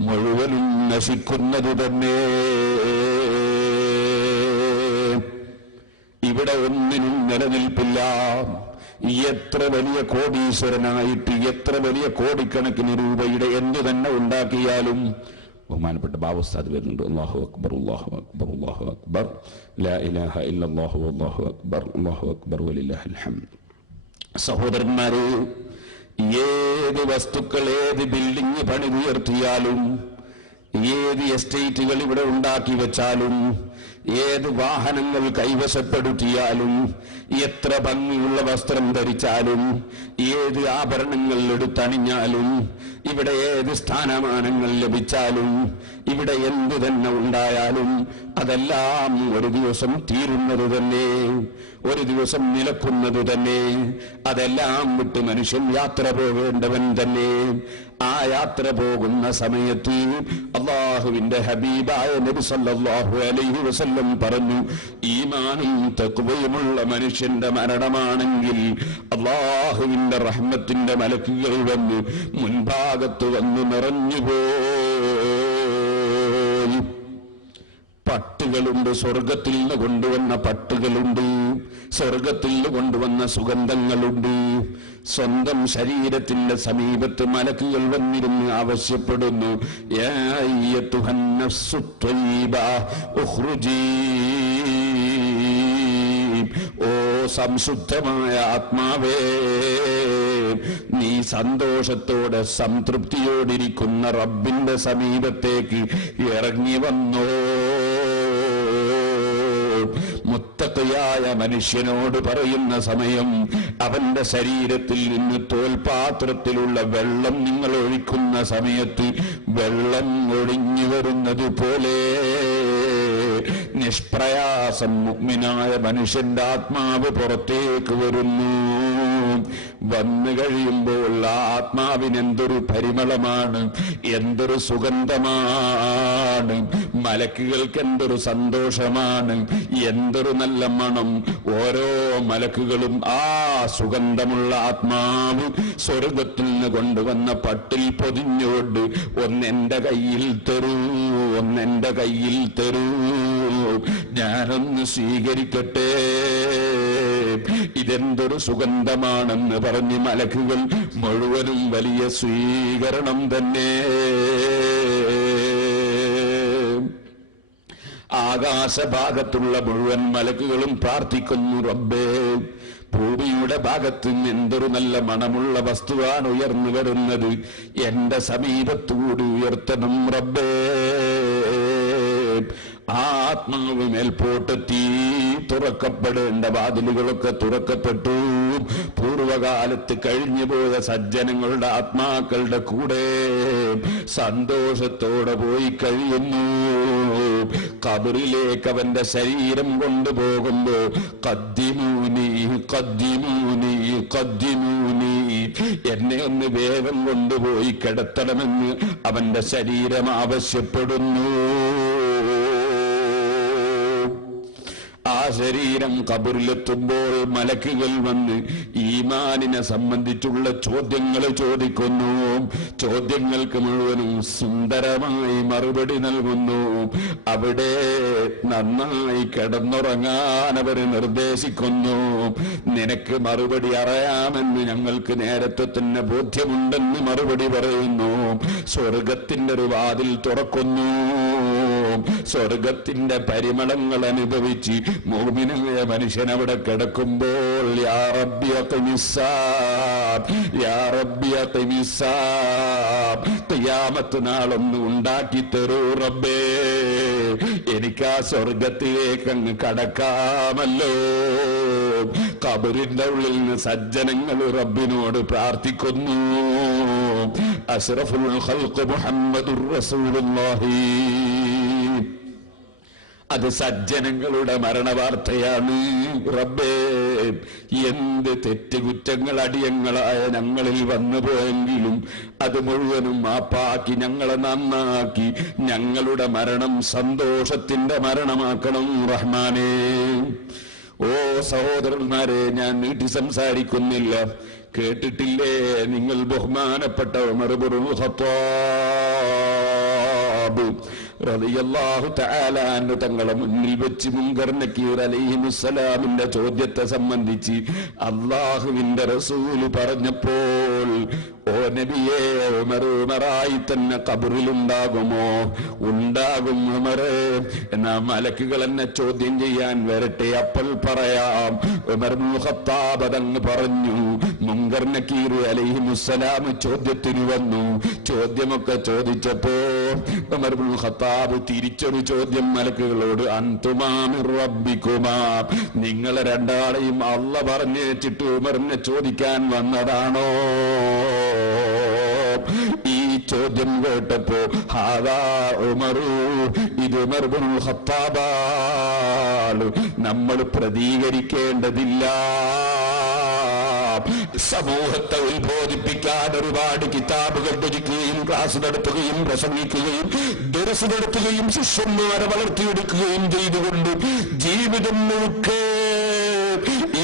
മുഴുവനും നശിക്കുന്നത് തന്നെ. ഇവിടെ ഒന്നിനും നിലനിൽപ്പില്ല. എത്ര വലിയ കോടീശ്വരനായിട്ട് എത്ര വലിയ കോടിക്കണക്കിന് രൂപയുടെ എന്തു തന്നെ ഉണ്ടാക്കിയാലും, ബഹുമാനപ്പെട്ട ബാബുസ്താദ് വരുന്നുണ്ട്, അല്ലാഹു അക്ബർ അല്ലാഹു അക്ബർ അല്ലാഹു അക്ബർ ലാ ഇലാഹ ഇല്ലല്ലാഹു അല്ലാഹു അക്ബർ അല്ലാഹു അക്ബർ വലില്ലാഹിൽ ഹംദ്. സഹോദരന്മാരെ, ഏത് വസ്തുക്കൾ, ഏത് ബിൽഡിംഗ് പണിതുയർത്തിയാലും, ഏത് എസ്റ്റേറ്റുകൾ ഇവിടെ ഉണ്ടാക്കി വെച്ചാലും, ഏത് വാഹനങ്ങൾ കൈവശപ്പെടുത്തിയാലും, എത്ര ഭംഗിയുള്ള വസ്ത്രം ധരിച്ചാലും, ഏത് ആഭരണങ്ങൾ എടുത്തണിഞ്ഞാലും, ഇവിടെ ഏത് സ്ഥാനമാനങ്ങൾ ലഭിച്ചാലും, ഇവിടെ എന്തു തന്നെ ഉണ്ടായാലും അതെല്ലാം ഒരു ദിവസം തീരുന്നത് തന്നെ, ഒരു ദിവസം നിലക്കുന്നത് തന്നെ. അതെല്ലാം വിട്ട് മനുഷ്യൻ യാത്ര പോകേണ്ടവൻ തന്നെ. ആ യാത്ര പോകുന്ന സമയത്ത് അല്ലാഹുവിന്റെ ഹബീബായ നബി സല്ലല്ലാഹു അലൈഹി വസല്ലം പറഞ്ഞു, ഈമാനും തഖ്വയുമുള്ള മനുഷ്യന്റെ മരണമാണെങ്കിൽ അല്ലാഹുവിന്റെ റഹ്മത്തിന്റെ മലക്കുകൾ വന്ന് മുൻഭാഗത്ത് വന്ന് നിറഞ്ഞുപോയി. പട്ടുകളുണ്ട്, സ്വർഗത്തിൽ നിന്ന് കൊണ്ടുവന്ന പട്ടുകളുണ്ട്, സ്വർഗത്തിൽ നിന്ന് കൊണ്ടുവന്ന സുഗന്ധങ്ങളുണ്ട്. സ്വന്തം ശരീരത്തിന്റെ സമീപത്ത് മലക്കുകൾ വന്നിരുന്ന് ആവശ്യപ്പെടുന്നു, യാ അയ്യത്തുഹൻ നഫ്സു ത്വയ്യിബ ഉഖ്റുജീ, ഓ സംശുദ്ധമായ ആത്മാവേ, നീ സന്തോഷത്തോടെ സംതൃപ്തിയോടിരിക്കുന്ന റബ്ബിന്റെ സമീപത്തേക്ക് ഇറങ്ങി വന്നോ. മുത്തഖിയായ മനുഷ്യനോട് പറയുന്ന സമയം അവന്റെ ശരീരത്തിൽ നിന്ന് തോൽപാത്രത്തിലുള്ള വെള്ളം നിങ്ങൾ ഒഴിക്കുന്ന സമയത്ത് വെള്ളം ഒഴിഞ്ഞു വരുന്നത് പോലെ നിഷ്പ്രയാസം മുഅ്മിനായ മനുഷ്യന്റെ ആത്മാവ് പുറത്തേക്ക് വരുന്നു. വന്നു കഴിയുമ്പോൾ ആ ആത്മാവിന് എന്തൊരു പരിമളമാണ്, എന്തൊരു സുഗന്ധമാണ്, മലക്കുകൾക്ക് എന്തൊരു സന്തോഷമാണ്, എന്തൊരു നല്ല മണം. ഓരോ മലക്കുകളും ആ സുഗന്ധമുള്ള ആത്മാവ് സ്വർഗത്തിൽ നിന്ന് കൊണ്ടുവന്ന പട്ടിൽ പൊതിഞ്ഞുകൊണ്ട് ഒന്നെന്റെ കയ്യിൽ തരൂ, ഒന്നെന്റെ കയ്യിൽ തരൂ, ഞാനൊന്ന് സ്വീകരിക്കട്ടെ. ഇതെന്തൊരു സുഗന്ധമാണെന്ന് പറഞ്ഞ് മലക്കുകൾ മുഴുവനും വലിയ സ്വീകരണം തന്നെ. ആകാശഭാഗത്തുള്ള മുഴുവൻ മലക്കുകളും പ്രാർത്ഥിക്കുന്നു, റബ്ബേ, ഭൂമിയുടെ ഭാഗത്ത് എന്തൊരു നല്ല മണമുള്ള വസ്തുവാണ് ഉയർന്നു വരുന്നത്, എന്റെ സമീപത്തുകൂടി ഉയർത്തണം റബ്ബേ. ആത്മാവ് മേൽപോട്ടെത്തി തുറക്കപ്പെടേണ്ട വാതിലുകളൊക്കെ തുറക്കപ്പെട്ടു. പൂർവകാലത്ത് കഴിഞ്ഞുപോയ സജ്ജനങ്ങളുടെ ആത്മാക്കളുടെ കൂടെ സന്തോഷത്തോടെ പോയി കഴിയുന്നു. ഖബറിലേക്ക് അവന്റെ ശരീരം കൊണ്ടുപോകുമ്പോ ഖദ്ദിമൂനി ഖദ്ദിമൂനി ഖദ്ദിമൂനി, എന്നെ ഒന്ന് വേഗം കൊണ്ടുപോയി കിടത്തണമെന്ന് അവന്റെ ശരീരം ആവശ്യപ്പെടുന്നു. ആ ശരീരം ഖബറിലെത്തുമ്പോൾ മലക്കുകൾ വന്ന് ഈമാനിനെ സംബന്ധിച്ചുള്ള ചോദ്യങ്ങൾ ചോദിക്കുന്നു. ചോദ്യങ്ങൾക്ക് മുഴുവനും സുന്ദരമായി മറുപടി നൽകുന്നു. അവിടെ നന്നായി കിടന്നുറങ്ങാൻ അവർ നിർദ്ദേശിക്കുന്നു. നിനക്ക് മറുപടി അറിയാമെന്ന് ഞങ്ങൾക്ക് നേരത്തെ തന്നെ ബോധ്യമുണ്ടെന്ന് മറുപടി പറയുന്നു. സ്വർഗത്തിന്റെ ഒരു വാതിൽ തുറക്കുന്നു. സ്വർഗത്തിന്റെ പരിമളങ്ങൾ അനുഭവിച്ച് മുഅ്മിനായ മനുഷ്യൻ അവിടെ കിടക്കുമ്പോൾ യാ റബ്ബി അഖിമിസ്സാബ്, യാ റബ്ബി അഖിമിസ്സാബ്, ഖിയാമത്ത് നാളൊന്ന് ഉണ്ടാക്കി തരൂ റബ്ബേ, എനിക്ക് ആ സ്വർഗത്തിലേക്ക് അങ്ങ് കടക്കാമല്ലോ. ഖബറിന്റെ ഉള്ളിൽ നിന്ന് സജ്ജനങ്ങൾ റബ്ബിനോട് പ്രാർത്ഥിക്കുന്നു. അഷ്റഫുൽ ഖൽഖ് മുഹമ്മദുർ റസൂലുള്ളാഹി. അത് സജ്ജനങ്ങളുടെ മരണവാർത്തയാണ്. റബ്ബേ, എന്ത് തെറ്റുകുറ്റങ്ങൾ അടിയങ്ങളായ ഞങ്ങളിൽ വന്നുപോയെങ്കിലും അത് മുഴുവനും മാപ്പാക്കി ഞങ്ങളെ നന്നാക്കി ഞങ്ങളുടെ മരണം സന്തോഷത്തിന്റെ മരണമാക്കണം റഹ്മാനേ. ഓ സഹോദരന്മാരെ, ഞാൻ നീട്ടി സംസാരിക്കുന്നില്ല. കേട്ടിട്ടില്ലേ നിങ്ങൾ ബഹുമാനപ്പെട്ട ഉമർ ഇബ്നുൽ ഖത്താബ് റളിയല്ലാഹു തആല അൻഹു തങ്ങളെ മുന്നിൽ വെച്ച് മുൻകർ നക്കീർ അലൈഹിമുസ്സലാമിന്റെ ചോദ്യത്തെ സംബന്ധിച്ച് അല്ലാഹുവിന്റെ റസൂൽ പറഞ്ഞപ്പോൾ, ഓ നബിയേ, ഉമറായി തന്നെ ഖബറിലുണ്ടാകുമോ? ഉണ്ടാകും ഉമറേ. എന്നാ മലക്കുകൾ എന്നെ ചോദ്യം ചെയ്യാൻ വരട്ടെ, അപ്പോൾ പറയാം. ഉമർ ഇബ്നുൽ ഖത്താബ് അതങ്ങ് പറഞ്ഞു. മുൻകർ നക്കീർ അലൈഹിമുസ്സലാം ചോദ്യത്തിന് വന്നു. ചോദ്യമൊക്കെ ചോദിച്ചപ്പോ ഉമർ ഇബ്നുൽ ഖത്താബ് തിരിച്ചൊരു ചോദ്യം മലക്കുകളോട്, അൻതുമാ മിർ റബ്ബികുമാ, നിങ്ങളെ രണ്ടാളെയും അല്ലാഹ് പറഞ്ഞേച്ചിട്ട് ഉമറിനെ ചോദിക്കാൻ വന്നതാണോ? ഈ ചോദ്യം കേട്ടപ്പോ ഹാദാ ഉമറു, ഇത് ഉമർ ഇബ്നുൽ ഖത്താബാണ്, നമ്മൾ പ്രതികരിക്കേണ്ടതില്ല. സമൂഹത്തെ ഉത്ബോധിപ്പിക്കാൻ ഒരുപാട് കിതാബുകൾ രചിക്കുകയും ക്ലാസ് നടത്തുകയും പ്രസംഗിക്കുകയും ദർസ് നടത്തുകയും ശിഷ്യന്മാരെ വളർത്തിയെടുക്കുകയും ചെയ്തുകൊണ്ട് ജീവിതം മുഴുക്കെ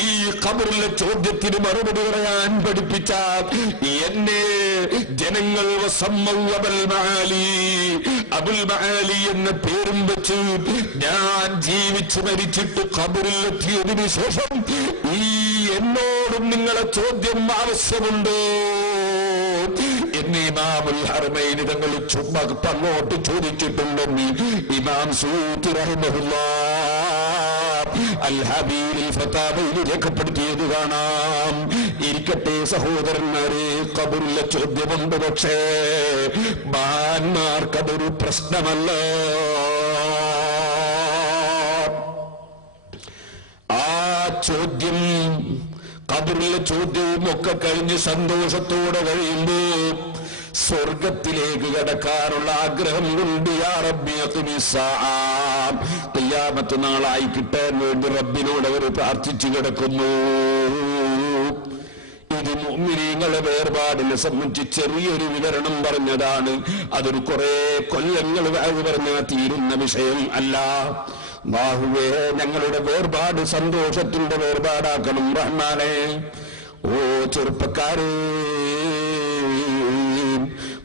ഈ ഖബറിലെ ചോദ്യത്തിന് മറുപടി പറയാൻ പഠിപ്പിച്ച എന്നെ ജനങ്ങൾ അബുൽ മആലി എന്ന പേരും വെച്ച് ഞാൻ ജീവിച്ചു മരിച്ചിട്ട് ഖബറിലെത്തിയതിനു ശേഷം ഈ എന്നോടും നിങ്ങളെ ചോദ്യം ആവശ്യമുണ്ടോ എന്ന് ഇമാമുൽ ഹറമൈൻ തങ്ങൾ ചുമ്മാ അങ്ങോട്ട് ചോദിച്ചിട്ടുണ്ടെന്ന് ഇമാം സൂത്തി റഹിമഹുല്ലാഹ് അൽ ഹബീൽ ഫതാവയിൽ രേഖപ്പെടുത്തിയത് കാണാം. ഇരിക്കട്ടെ സഹോദരന്മാരെ, ഖബറിലെ ചോദ്യമുണ്ട്. പക്ഷേ മഹാന്മാർക്കതൊരു പ്രശ്നമല്ല. ആ ചോദ്യം, ഖബറിലെ ചോദ്യവും ഒക്കെ കഴിഞ്ഞ് സന്തോഷത്തോടെ കഴിയുമ്പോ സ്വർഗത്തിലേക്ക് കടക്കാനുള്ള ആഗ്രഹം കൊണ്ട് യാ റബ്ബി അഖിമിസ്സാഅ, ഖിയാമത്ത് നാളായി കിട്ടാൻ വേണ്ടി റബ്ബിനോട് അവർ പ്രാർത്ഥിച്ചു കിടക്കുന്നു. ഇത് മുഅ്മിനീങ്ങളെ വേർപാടിനെ സംബന്ധിച്ച് ചെറിയൊരു വിവരണം പറഞ്ഞതാണ്. അതൊരു കുറെ കൊല്ലങ്ങൾ പറഞ്ഞാൽ തീരുന്ന വിഷയം അല്ല. അല്ലാഹുവേ, ഞങ്ങളുടെ വേർപാട് സന്തോഷത്തിന്റെ വേർപാടാക്കണം റഹ്മാനേ. ഓ ചെറുപ്പക്കാരേ,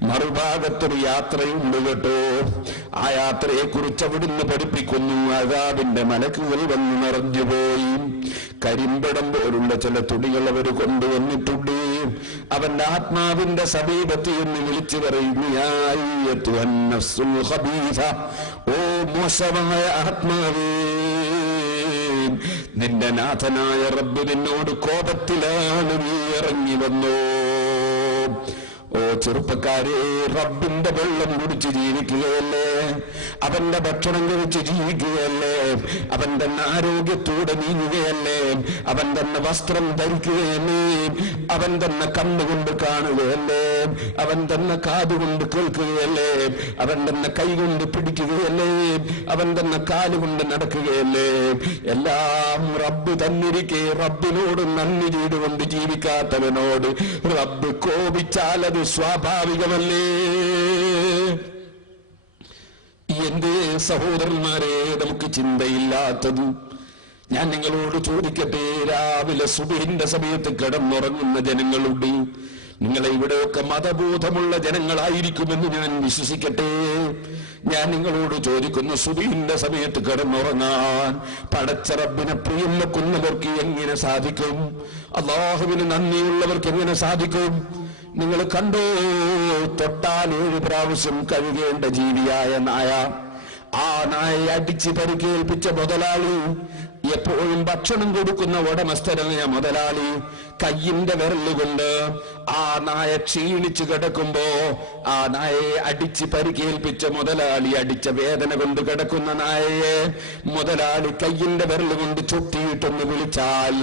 മറുഭാഗത്തൊരു യാത്രയുണ്ട് കേട്ടോ. ആ യാത്രയെ കുറിച്ച് അവിടുന്ന് പഠിപ്പിക്കുന്നു. അദാബിന്റെ മലക്കുകൾ വന്ന് നിറഞ്ഞുപോയി. കരിമ്പടം പോലുള്ള ചില തുണികൾ അവർ കൊണ്ടുവന്നിട്ടുണ്ട്. അവന്റെ ആത്മാവിന്റെ സമീപത്ത് എന്ന് വിളിച്ചു പറയുന്നു, ഓ മോശമായ ആത്മാവേ, നിന്റെ നാഥനായ റബ്ബ് നിന്നോട് കോപത്തിലാണ്, നീ ഇറങ്ങി വന്നോ. ഓ ചെറുപ്പക്കാരെ, റബ്ബിന്റെ വെള്ളം കുടിച്ച് ജീവിക്കുകയല്ലേ, അവന്റെ ഭക്ഷണം കഴിച്ച് ജീവിക്കുകയല്ലേ, അവൻ തന്നെ ആരോഗ്യത്തോടെ നീങ്ങുകയല്ലേ, അവൻ തന്നെ വസ്ത്രം ധരിക്കുകയല്ലേ, അവൻ തന്നെ കണ്ണുകൊണ്ട് കാണുകയല്ലേ, അവൻ തന്നെ കാതുകൊണ്ട് കേൾക്കുകയല്ലേ, അവൻ തന്നെ കൈകൊണ്ട് പിടിക്കുകയല്ലേ, അവൻ തന്നെ കാലുകൊണ്ട് നടക്കുകയല്ലേ. എല്ലാം റബ്ബ് തന്നിരിക്കെ റബ്ബിനോട് നന്ദി ചെയ്തുകൊണ്ട് ജീവിക്കാത്തവനോട് റബ്ബ് കോപിച്ചാലത് സ്വാഭാവികമല്ലേ? എന്റെ സഹോദരന്മാരെ, നമുക്ക് ചിന്തയില്ലാത്തത് ഞാൻ നിങ്ങളോട് ചോദിക്കട്ടെ, രാവിലെ സുബഹിന്റെ സമയത്ത് കിടന്നുറങ്ങുന്ന ജനങ്ങളുണ്ട്. നിങ്ങളെ ഇവിടെയൊക്കെ മതബോധമുള്ള ജനങ്ങളായിരിക്കുമെന്ന് ഞാൻ വിശ്വസിക്കട്ടെ. ഞാൻ നിങ്ങളോട് ചോദിക്കുന്നു, സുബഹിന്റെ സമയത്ത് കിടന്നുറങ്ങാൻ പടച്ച റബ്ബിനെ പ്രിയം വെക്കുന്നവർക്ക് എങ്ങനെ സാധിക്കും? അല്ലാഹുവിന് നന്ദിയുള്ളവർക്ക് എങ്ങനെ സാധിക്കും? നിങ്ങൾ കണ്ടോ, തൊട്ടാൽ 7 പ്രാവശ്യം കഴുകേണ്ട ജീവിയായ നായ, ആ നായയെ അടിച്ച് പരിക്കേൽപ്പിച്ച മുതലാളി, എപ്പോഴും ഭക്ഷണം കൊടുക്കുന്ന ഉടമസ്ഥനായ മുതലാളി കയ്യിന്റെ വിരലുകൊണ്ട് ആ നായ ക്ഷീണിച്ചു കിടക്കുമ്പോ ആ നായയെ അടിച്ച് പരിക്കേൽപ്പിച്ച മുതലാളി അടിച്ച വേദന കൊണ്ട് കിടക്കുന്ന നായയെ മുതലാളി കയ്യിന്റെ വിരലുകൊണ്ട് ചൊട്ടിയിട്ടൊന്ന് വിളിച്ചാൽ,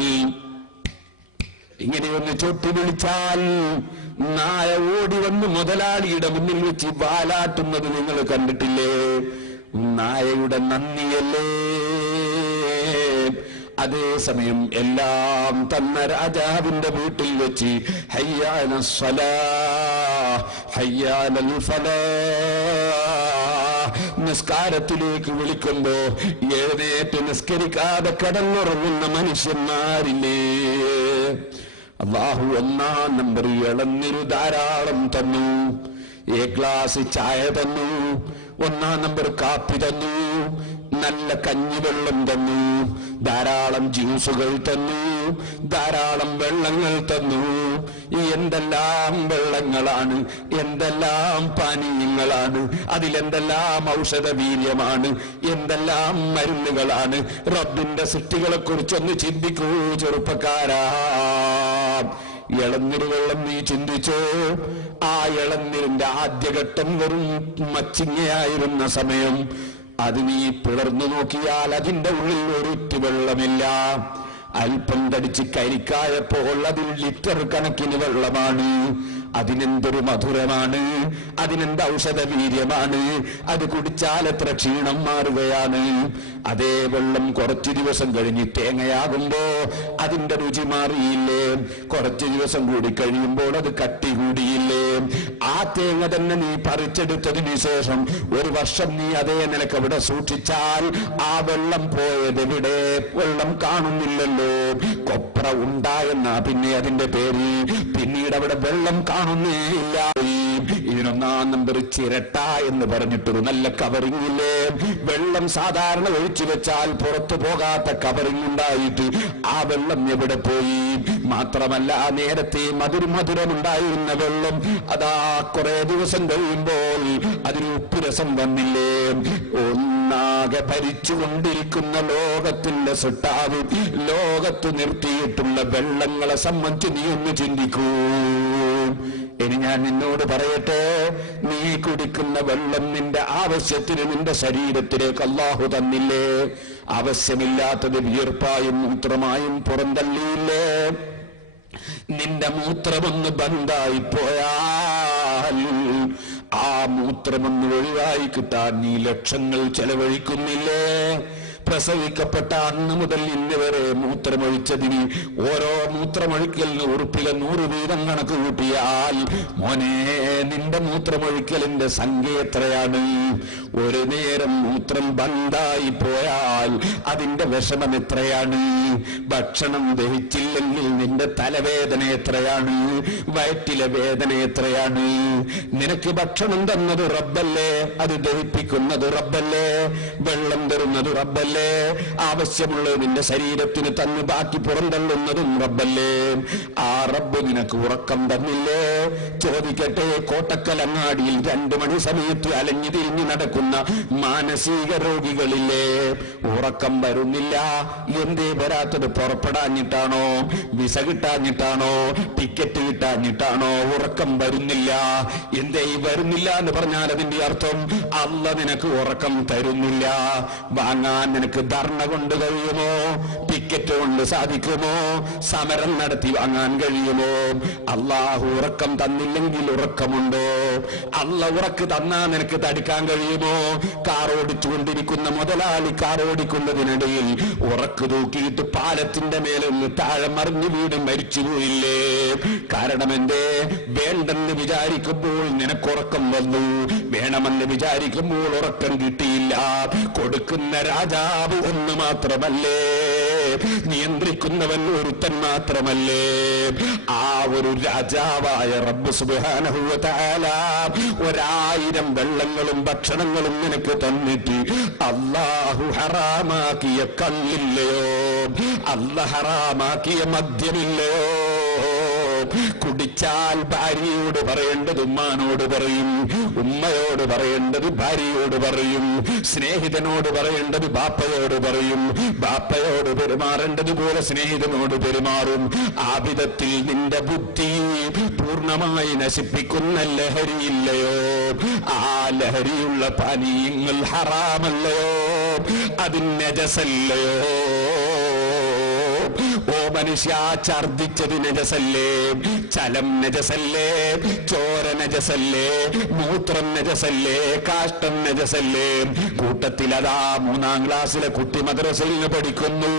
ഇങ്ങനെയൊന്ന് ചൊട്ടി വിളിച്ചാൽ നായ ഓടി വന്ന് മുതലാളിയുടെ മുന്നിൽ വെച്ച് വാലാട്ടുന്നത് നിങ്ങൾ കണ്ടിട്ടില്ലേ? നായയുടെ നന്ദിയല്ലേ? അതേസമയം എല്ലാം തന്ന രാജാവിന്റെ വീട്ടിൽ വെച്ച് ഹയ്യാന സ്വലാഹ് ഹയ്യാനൽ ഫലാഹ് നിസ്കാരത്തിലേക്ക് വിളിക്കുമ്പോ എഴുന്നേറ്റ് നിസ്കരിക്കാതെ കിടന്നുറങ്ങുന്ന മനുഷ്യന്മാരില്ലേ? അല്ലാഹു 1-ാം നമ്പർ ഇളന്നിരു ധാരാളം തന്നു. A ഗ്ലാസ് ചായ തന്നു, 1-ാം നമ്പർ കാപ്പി തന്നു, നല്ല കഞ്ഞിവെള്ളം തന്നു, ധാരാളം ജ്യൂസുകൾ തന്നു, ധാരാളം വെള്ളങ്ങൾ തന്നു. എന്തെല്ലാം വെള്ളങ്ങളാണ്, എന്തെല്ലാം പാനീയങ്ങളാണ്, അതിലെന്തെല്ലാം ഔഷധവീര്യമാണ്, എന്തെല്ലാം മരുന്നുകളാണ്. റബ്ബിന്റെ സൃഷ്ടികളെ കുറിച്ചൊന്ന് ചിന്തിക്കൂ ചെറുപ്പക്കാരാ. ഇളനീർ വെള്ളം നീ ചിന്തിച്ചോ? ആ ഇളനീരിന്റെ ആദ്യഘട്ടം വെറും മച്ചിങ്ങയായിരുന്ന സമയം, അത് നീ പിളർന്നു നോക്കിയാൽ അതിന്റെ ഉള്ളിൽ ഒരൊറ്റ വെള്ളമില്ല. അല്പം തടിച്ച് കരിക്കായപ്പോൾ അതിൽ ലിറ്റർ കണക്കിന് വെള്ളമാണ്. അതിനെന്തൊരു മധുരമാണ്, അതിനെന്ത് ഔഷധവീര്യമാണ്, അത് കുടിച്ചാൽ എത്ര ക്ഷീണം മാറുകയാണ്. അതേ വെള്ളം കുറച്ചു ദിവസം കഴിഞ്ഞ് തേങ്ങയാകുമ്പോ അതിന്റെ രുചി മാറിയില്ലേ? കുറച്ചു ദിവസം കൂടി കഴിയുമ്പോൾ അത് കട്ടി കൂടിയില്ലേ? ആ തേങ്ങ തന്നെ നീ പറിച്ചെടുത്തതിന് ശേഷം 1 വർഷം നീ അതേ നിലക്ക് അവിടെ സൂക്ഷിച്ചാൽ ആ വെള്ളം പോയതെവിടെ? വെള്ളം കാണുന്നില്ലല്ലോ. കൊപ്ര ഉണ്ടായെന്നാ പിന്നെ അതിന്റെ പേര്. പിന്നീട് അവിടെ വെള്ളം കാണുന്നേയില്ല. ഇതിനൊന്നാം നമ്പർ ചിരട്ട എന്ന് പറഞ്ഞിട്ടൊരു നല്ല കവറിംഗ് ഇല്ലേ? വെള്ളം സാധാരണ ഒഴിച്ചു വെച്ചാൽ പുറത്തു പോകാത്ത കവറിംഗ് ഉണ്ടായിട്ട് ആ വെള്ളം എവിടെ പോയി? മാത്രമല്ല, നേരത്തെ മധുരമുണ്ടായിരുന്ന വെള്ളം അതാ കുറെ ദിവസം കഴിയുമ്പോൾ അതിന് ഉപ്പുരസം വന്നില്ലേ? ഒന്നാകെ ഭരിച്ചുകൊണ്ടിരിക്കുന്ന ലോകത്തിന്റെ സൃഷ്ടാവ് ലോകത്ത് നിർത്തിയിട്ടുള്ള വെള്ളങ്ങളെ സംബന്ധിച്ച് നീ ഒന്ന് ചിന്തിക്കൂ. ഇനി ഞാൻ നിന്നോട് പറയട്ടെ, നീ കുടിക്കുന്ന വെള്ളം നിന്റെ ആവശ്യത്തിന് നിന്റെ ശരീരത്തിലേക്ക് അല്ലാഹു തന്നില്ലേ? ആവശ്യമില്ലാത്തത് വിയർപ്പായും മൂത്രമായും പുറന്തള്ളിയില്ലേ? നിന്റെ മൂത്രമൊന്ന് ബന്ധായി പോയാൽ ആ മൂത്രമൊന്ന് ഒഴിവായി കിട്ടാൻ നീ ലക്ഷങ്ങൾ ചെലവഴിക്കുന്നില്ലേ? പ്രസവിക്കപ്പെട്ട അന്ന് മുതൽ ഇന്ന് വരെ മൂത്രമൊഴിച്ചതിന് ഓരോ മൂത്രമൊഴിക്കലിന് ഉറുപ്പിക 100 വീതം കണക്ക് കൂട്ടിയാൽ മോനെ നിന്റെ മൂത്രമൊഴിക്കലിന്റെ സംഖ്യ എത്രയാണ്? ഒരു നേരം മൂത്രം ബന്ധായി പോയാൽ അതിന്റെ വിഷമം എത്രയാണ്? ഭക്ഷണം ദഹിച്ചില്ലെങ്കിൽ നിന്റെ തലവേദന എത്രയാണ്? വയറ്റിലെ വേദന എത്രയാണ്? നിനക്ക് ഭക്ഷണം തന്നത് റബ്ബല്ലേ? അത് ദഹിപ്പിക്കുന്നത് റബ്ബല്ലേ? വെള്ളം തരുന്നത് റബ്ബല്ലേ? ആവശ്യമുള്ളത് നിന്റെ ശരീരത്തിന് തന്നു ബാക്കി പുറന്തള്ളുന്നതും റബ്ബല്ലേ? ആ റബ്ബ് നിനക്ക് ഉറക്കം തന്നില്ലേ? ചോദിക്കട്ടെ, കോട്ടക്കലങ്ങാടിയിൽ 2 മണി സമയത്ത് അലഞ്ഞു തിരിഞ്ഞു നടക്കുന്ന മാനസിക രോഗികളില്ലേ? ഉറക്കം വരുന്നില്ല. എന്തേ വരാത്തത്? പുറപ്പെടാഞ്ഞിട്ടാണോ? വിസ കിട്ടാഞ്ഞിട്ടാണോ? ടിക്കറ്റ് കിട്ടാഞ്ഞിട്ടാണോ? ഉറക്കം വരുന്നില്ല. എന്തേ വരുന്നില്ല എന്ന് പറഞ്ഞാൽ അതിന്റെ അർത്ഥം അല്ല നിനക്ക് ഉറക്കം തരുന്നില്ല. വാങ്ങാൻ നിനക്ക് ധർണ കൊണ്ട് കഴിയുമോ? ടിക്കറ്റ് കൊണ്ട് സാധിക്കുമോ? സമരം നടത്തി വാങ്ങാൻ കഴിയുമോ? അല്ലാഹു ഉറക്കം തന്നില്ലെങ്കിൽ ഉറക്കമുണ്ടോ? അല്ല ഉറക്ക് തന്നാ നിനക്ക് തടുക്കാൻ കഴിയുമോ? കാർ ഓടിച്ചുകൊണ്ടിരിക്കുന്ന മുതലാളി കാർ ഓടിക്കുന്നതിനിടയിൽ ഉറക്ക് തൂക്കിയിട്ട് പാലത്തിന്റെ മേലൊന്ന് താഴെ മറിഞ്ഞു വീട് മരിച്ചുപോയില്ലേ? കാരണം എന്തേ? വേണ്ടെന്ന് വിചാരിക്കുമ്പോൾ നിനക്കുറക്കം വന്നു, വേണമെന്ന് വിചാരിക്കുമ്പോൾ ഉറക്കം കിട്ടിയില്ല. കൊടുക്കുന്ന രാജാവ് ഒന്ന് മാത്രമല്ലേ? നിയന്ത്രിക്കുന്നവൻ ഒരുത്തൻ മാത്രമല്ലേ? ആ ഒരു രാജാവായ റബ്ബ് സുബ്ഹാനഹു വ തആല 1000 വെള്ളങ്ങളും ഭക്ഷണങ്ങളും നിനക്ക് തന്നിട്ട് അല്ലാഹു ഹറാമാക്കിയ കള്ളില്ലയോ? അല്ലാഹു ഹറാമാക്കിയ മദ്യമില്ലയോ? കുടിച്ചാൽ ഭാര്യയോട് പറയേണ്ടത് ഉമ്മാനോട് പറയും, ഉമ്മയോട് പറയേണ്ടത് ഭാര്യയോട് പറയും, സ്നേഹിതനോട് പറയേണ്ടത് ബാപ്പയോട് പറയും, ബാപ്പയോട് പെരുമാറേണ്ടതുപോലെ സ്നേഹിതനോട് പെരുമാറും. ആ വിധത്തിൽ നിന്റെ ബുദ്ധി പൂർണ്ണമായി നശിപ്പിക്കുന്ന ലഹരിയില്ലയോ? ആ ലഹരിയുള്ള പാനീയങ്ങൾ ഹറാമല്ലയോ? അത് നജസല്ലയോ? ഓ മനുഷ്യ, ഛർദിച്ചത് നജസല്ലേ? ചലം നജസല്ലേ? ചോര നജസല്ലേ? മൂത്രം നജസല്ലേ? കാഷ്ടം നജസല്ലേ? കൂട്ടത്തിൽ അതാ 3ാം ക്ലാസ്സിലെ കുട്ടി മദ്രസയിൽ പഠിക്കുന്നു,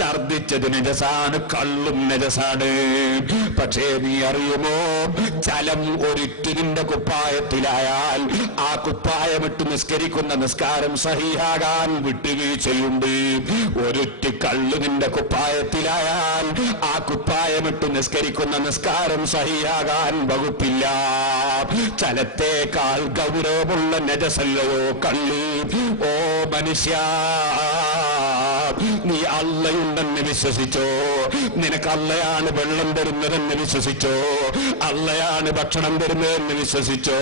ഛർദിച്ചത് നജസാണ്, കള്ളും നജസാണ്. പക്ഷേ നീ അറിയുമോ, ചലം ഒരിറ്റിന്റെ കുപ്പായത്തിലായാൽ ആ കുപ്പായമിട്ട് നിസ്കരിക്കുന്ന നിസ്കാരം സഹീഹാകാൻ വിട്ടുവീഴ്ചയുണ്ട്. ഒരിറ്റ് കള്ളു നിന്റെ കുപ്പായത്തിലായാൽ ആ കുപ്പായമിട്ട് നിസ്കരിക്കുന്ന നിസ്കാരം സഹിയാകാൻ വകുപ്പില്ല. ചലത്തേക്കാൾ ഗൗരവമുള്ള നജസല്ലയോ കള്ളി? ഓ മനുഷ്യ, നീ അള്ളയുണ്ടെന്ന് വിശ്വസിച്ചോ? നിനക്ക് അള്ളയാണ് വെള്ളം തരുന്നതെന്ന് വിശ്വസിച്ചോ? അള്ളയാണ് ഭക്ഷണം തരുന്നതെന്ന് വിശ്വസിച്ചോ?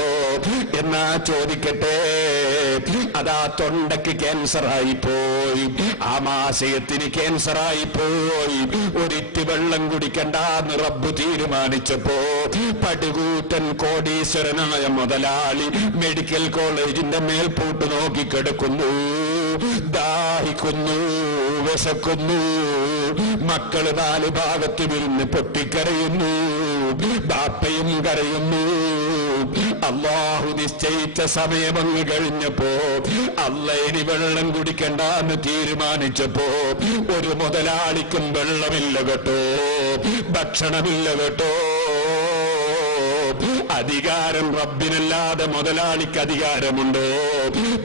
എന്നാ ചോദിക്കട്ടെ, അതാ തൊണ്ടയ്ക്ക് ക്യാൻസറായി പോയി, ആമാശയത്തിന് ക്യാൻസറായി പോയി, ഒരിറ്റ് വെള്ളം കുടിക്കണ്ടെന്ന് റബ്ബ് തീരുമാനിച്ചപ്പോ പടുകൂറ്റൻ കോടീശ്വരനായ മുതലാളി മെഡിക്കൽ കോളേജിന്റെ മേൽപോട്ട് നോക്കി കിടക്കുന്നു, ദാഹിക്കുന്നു, വിശക്കുന്നു, മക്കള് 4 ഭാഗത്തുമിരുന്ന് പൊട്ടിക്കരയുന്നു, ബാപ്പയും കരയുന്നു. അല്ലാഹു നിശ്ചയിച്ച സമയമങ്ങ് കഴിഞ്ഞപ്പോ, അല്ല ഇനി വെള്ളം കുടിക്കണ്ടെന്ന് തീരുമാനിച്ചപ്പോ ഒരു മുതലാളിക്കും വെള്ളമില്ല കേട്ടോ, ഭക്ഷണമില്ല കേട്ടോ. അധികാരം റബ്ബിനല്ലാതെ മുതലാളിക്ക് അധികാരമുണ്ടോ?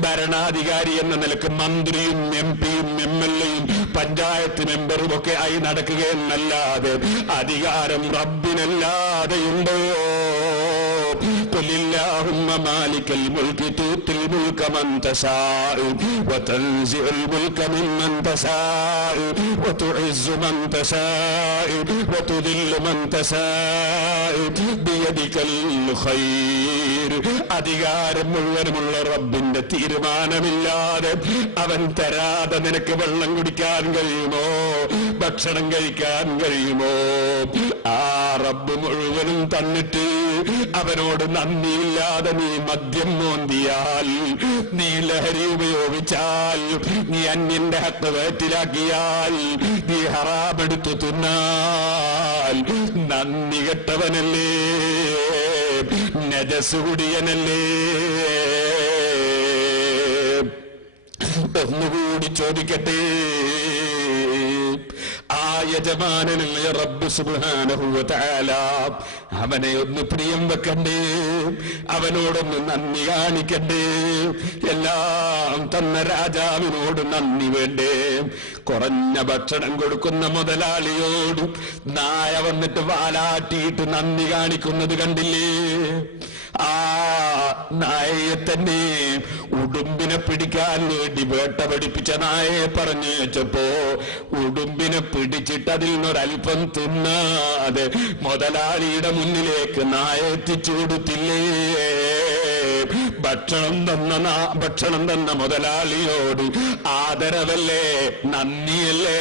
ഭരണാധികാരി എന്ന നിലക്ക് മന്ത്രിയും എംപിയും എംഎൽഎയും പഞ്ചായത്ത് മെമ്പറും ഒക്കെ ആയി നടക്കുകയെന്നല്ലാതെ അധികാരം റബ്ബിനല്ലാതെയുണ്ടോ? قل اللهم مالك الملك تؤتي الملك من تشاء وتنزع الملك ممن تشاء وتعز من تشاء وتذل من تشاء بيدك الخير. അധികാരം മുഴുവനുമുള്ള റബ്ബിന്റെ തീരുമാനമില്ലാതെ അവൻ തരാതെ നിനക്ക് വെള്ളം കുടിക്കാൻ കഴിയുമോ? ഭക്ഷണം കഴിക്കാൻ കഴിയുമോ? ആ റബ്ബ് മുഴുവനും തന്നിട്ട് അവനോട് നന്ദിയില്ലാതെ നീ മദ്യം മോന്തിയാൽ, നീ ലഹരി ഉപയോഗിച്ചാൽ, നീ അന്യന്റെ ഹക്ക് വയറ്റിലാക്കിയാൽ, നീ ഹറാമെടുത്തു തിന്നാൽ നന്ദി കെട്ടവനല്ലേ, നജസ് കുടിയനല്ലേ. ഒന്നുകൂടി ചോദിക്കട്ടെ, ആ യജമാനനല്ലേ റബ്ബ് സുബ്ഹാനഹു വ തആല, അവനെ ഒന്ന് പ്രിയം വെക്കണ്ടേ? അവനോടൊന്ന് നന്ദി കാണിക്കണ്ടേ? എല്ലാം തന്ന രാജാവിനോട് നന്ദി വേണ്ടേ? കുറഞ്ഞ ഭക്ഷണം കൊടുക്കുന്ന മുതലാളിയോട് നായ വന്നിട്ട് വാലാട്ടിയിട്ട് നന്ദി കാണിക്കുന്നത് കണ്ടില്ലേ? ആ നായയെ തന്നെ ഉടുമ്പിനെ പിടിക്കാൻ വേണ്ടി വേട്ട പഠിപ്പിച്ച നായയെ പറഞ്ഞു വെച്ചപ്പോ ഉടുമ്പിനെ പിടിച്ചിട്ട് അതിൽ നിന്നൊരൽപ്പം തിന്നാതെ മുതലാളിയുടെ മുന്നിലേക്ക് നായ എത്തിച്ചു കൊടുത്തില്ലേ? ഭക്ഷണം തന്ന മുതലാളിയോട് ആദരവല്ലേ, നന്ദിയല്ലേ?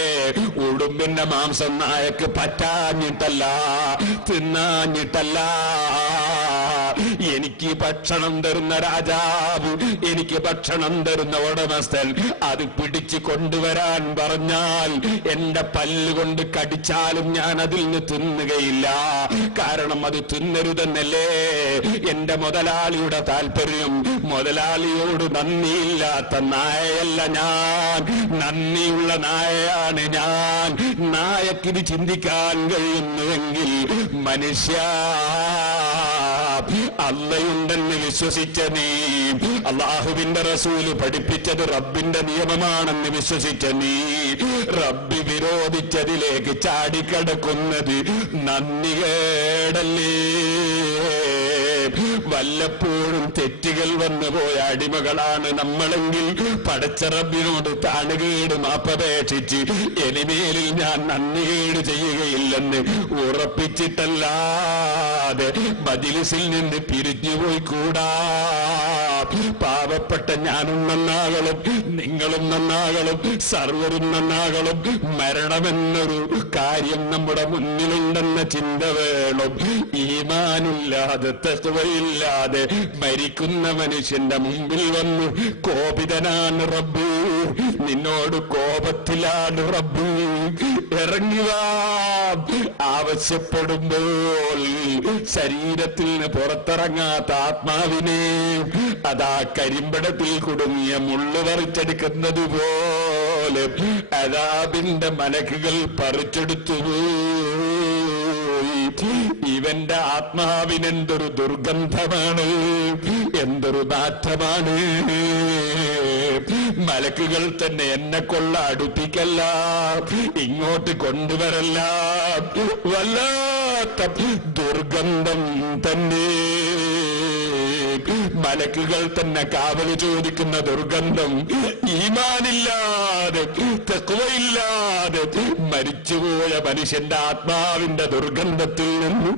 ഉടുമ്പിന്റെ മാംസം നായക്ക് പറ്റാഞ്ഞിട്ടല്ല, തിന്നാഞ്ഞിട്ടല്ല. എനിക്ക് ഭക്ഷണം തരുന്ന രാജാവ്, എനിക്ക് ഭക്ഷണം തരുന്ന ഉടമസ്ഥൻ അത് പിടിച്ചു കൊണ്ടുവരാൻ പറഞ്ഞാൽ എന്റെ പല്ലുകൊണ്ട് കടിച്ചാലും ഞാൻ അതിൽ നിന്ന് തിന്നുകയില്ല. കാരണം അത് തിന്നരുതെന്നല്ലേ എന്റെ മുതലാളിയുടെ താല്പര്യം. മുതലാളിയോട് നന്ദിയില്ലാത്ത നായയല്ല ഞാൻ, നന്ദിയുള്ള നായയാണ് ഞാൻ. നായക്കിത് ചിന്തിക്കാൻ കഴിയുന്നുവെങ്കിൽ മനുഷ്യ, അള്ളയുണ്ടെന്ന് വിശ്വസിച്ച നീ, അള്ളാഹുവിന്റെ റസൂല് പഠിപ്പിച്ചത് റബ്ബിന്റെ നിയമമാണെന്ന് വിശ്വസിച്ച നീ, റബ്ബി വിരോധിച്ചതിലേക്ക് ചാടിക്കടക്കുന്നത് നന്ദികേടല്ലേ? വല്ലപ്പോഴും തെറ്റുകൾ വന്നുപോയ അടിമകളാണ് നമ്മളെങ്കിൽ പടച്ച റബ്ബിനോട് താണുകേട് മാപ്പപേക്ഷിച്ച് ഇനിമേലിൽ ഞാൻ നന്ദികേട് ചെയ്യുകയില്ലെന്ന് ഉറപ്പിച്ചിട്ടല്ലാതെ മജ്‌ലിസിൽ നിന്ന് പിരിഞ്ഞുപോയി കൂടാ. പാവപ്പെട്ട ഞാനും നന്നാകണം, നിങ്ങളും നന്നാകണം, സർവരും നന്നാകണം. മരണമെന്നൊരു കാര്യം നമ്മുടെ മുന്നിലുണ്ടെന്ന ചിന്ത വേണം. ഈമാനില്ലാതെ തഖ്വയില്ലാതെ മരിക്കുന്ന മനുഷ്യന്റെ മുമ്പിൽ വന്ന് കോപിതനാണ് റബ്ബ്, നിന്നോട് കോപത്തിലാണ് റബ്ബ്. ഇറങ്ങി വാ. ആവശ്യപ്പെടുമ്പോൾ ശരീരത്തിൽ നിന്ന് പുറത്തിറങ്ങാത്ത ആത്മാവിനെ അതാ കരിമ്പടത്തിൽ കുടുങ്ങിയ മുള്ളു പറിച്ചെടുക്കുന്നത് പോലെ അദാബിന്റെ മലക്കുകൾ പറിച്ചെടുത്തു. ഇവന്റെ ആത്മാവിനെന്തൊരു ദുർഗന്ധമാണ്, എന്തൊരു നാറ്റമാണ്. മലക്കുകൾ തന്നെ എന്നെ കൊള്ള അടുപ്പിക്കല്ല, ഇങ്ങോട്ട് കൊണ്ടുവരല്ല, വല്ലാത്ത ദുർഗന്ധം തന്നെ. മലക്കുകൾ തന്നെ കാവല് ചോദിക്കുന്ന ദുർഗന്ധം. ഈമാനില്ലാതെ തഖ്വയില്ലാതെ മരിച്ചുപോയ മനുഷ്യന്റെ ആത്മാവിന്റെ ദുർഗന്ധത്തിൽ നിന്ന്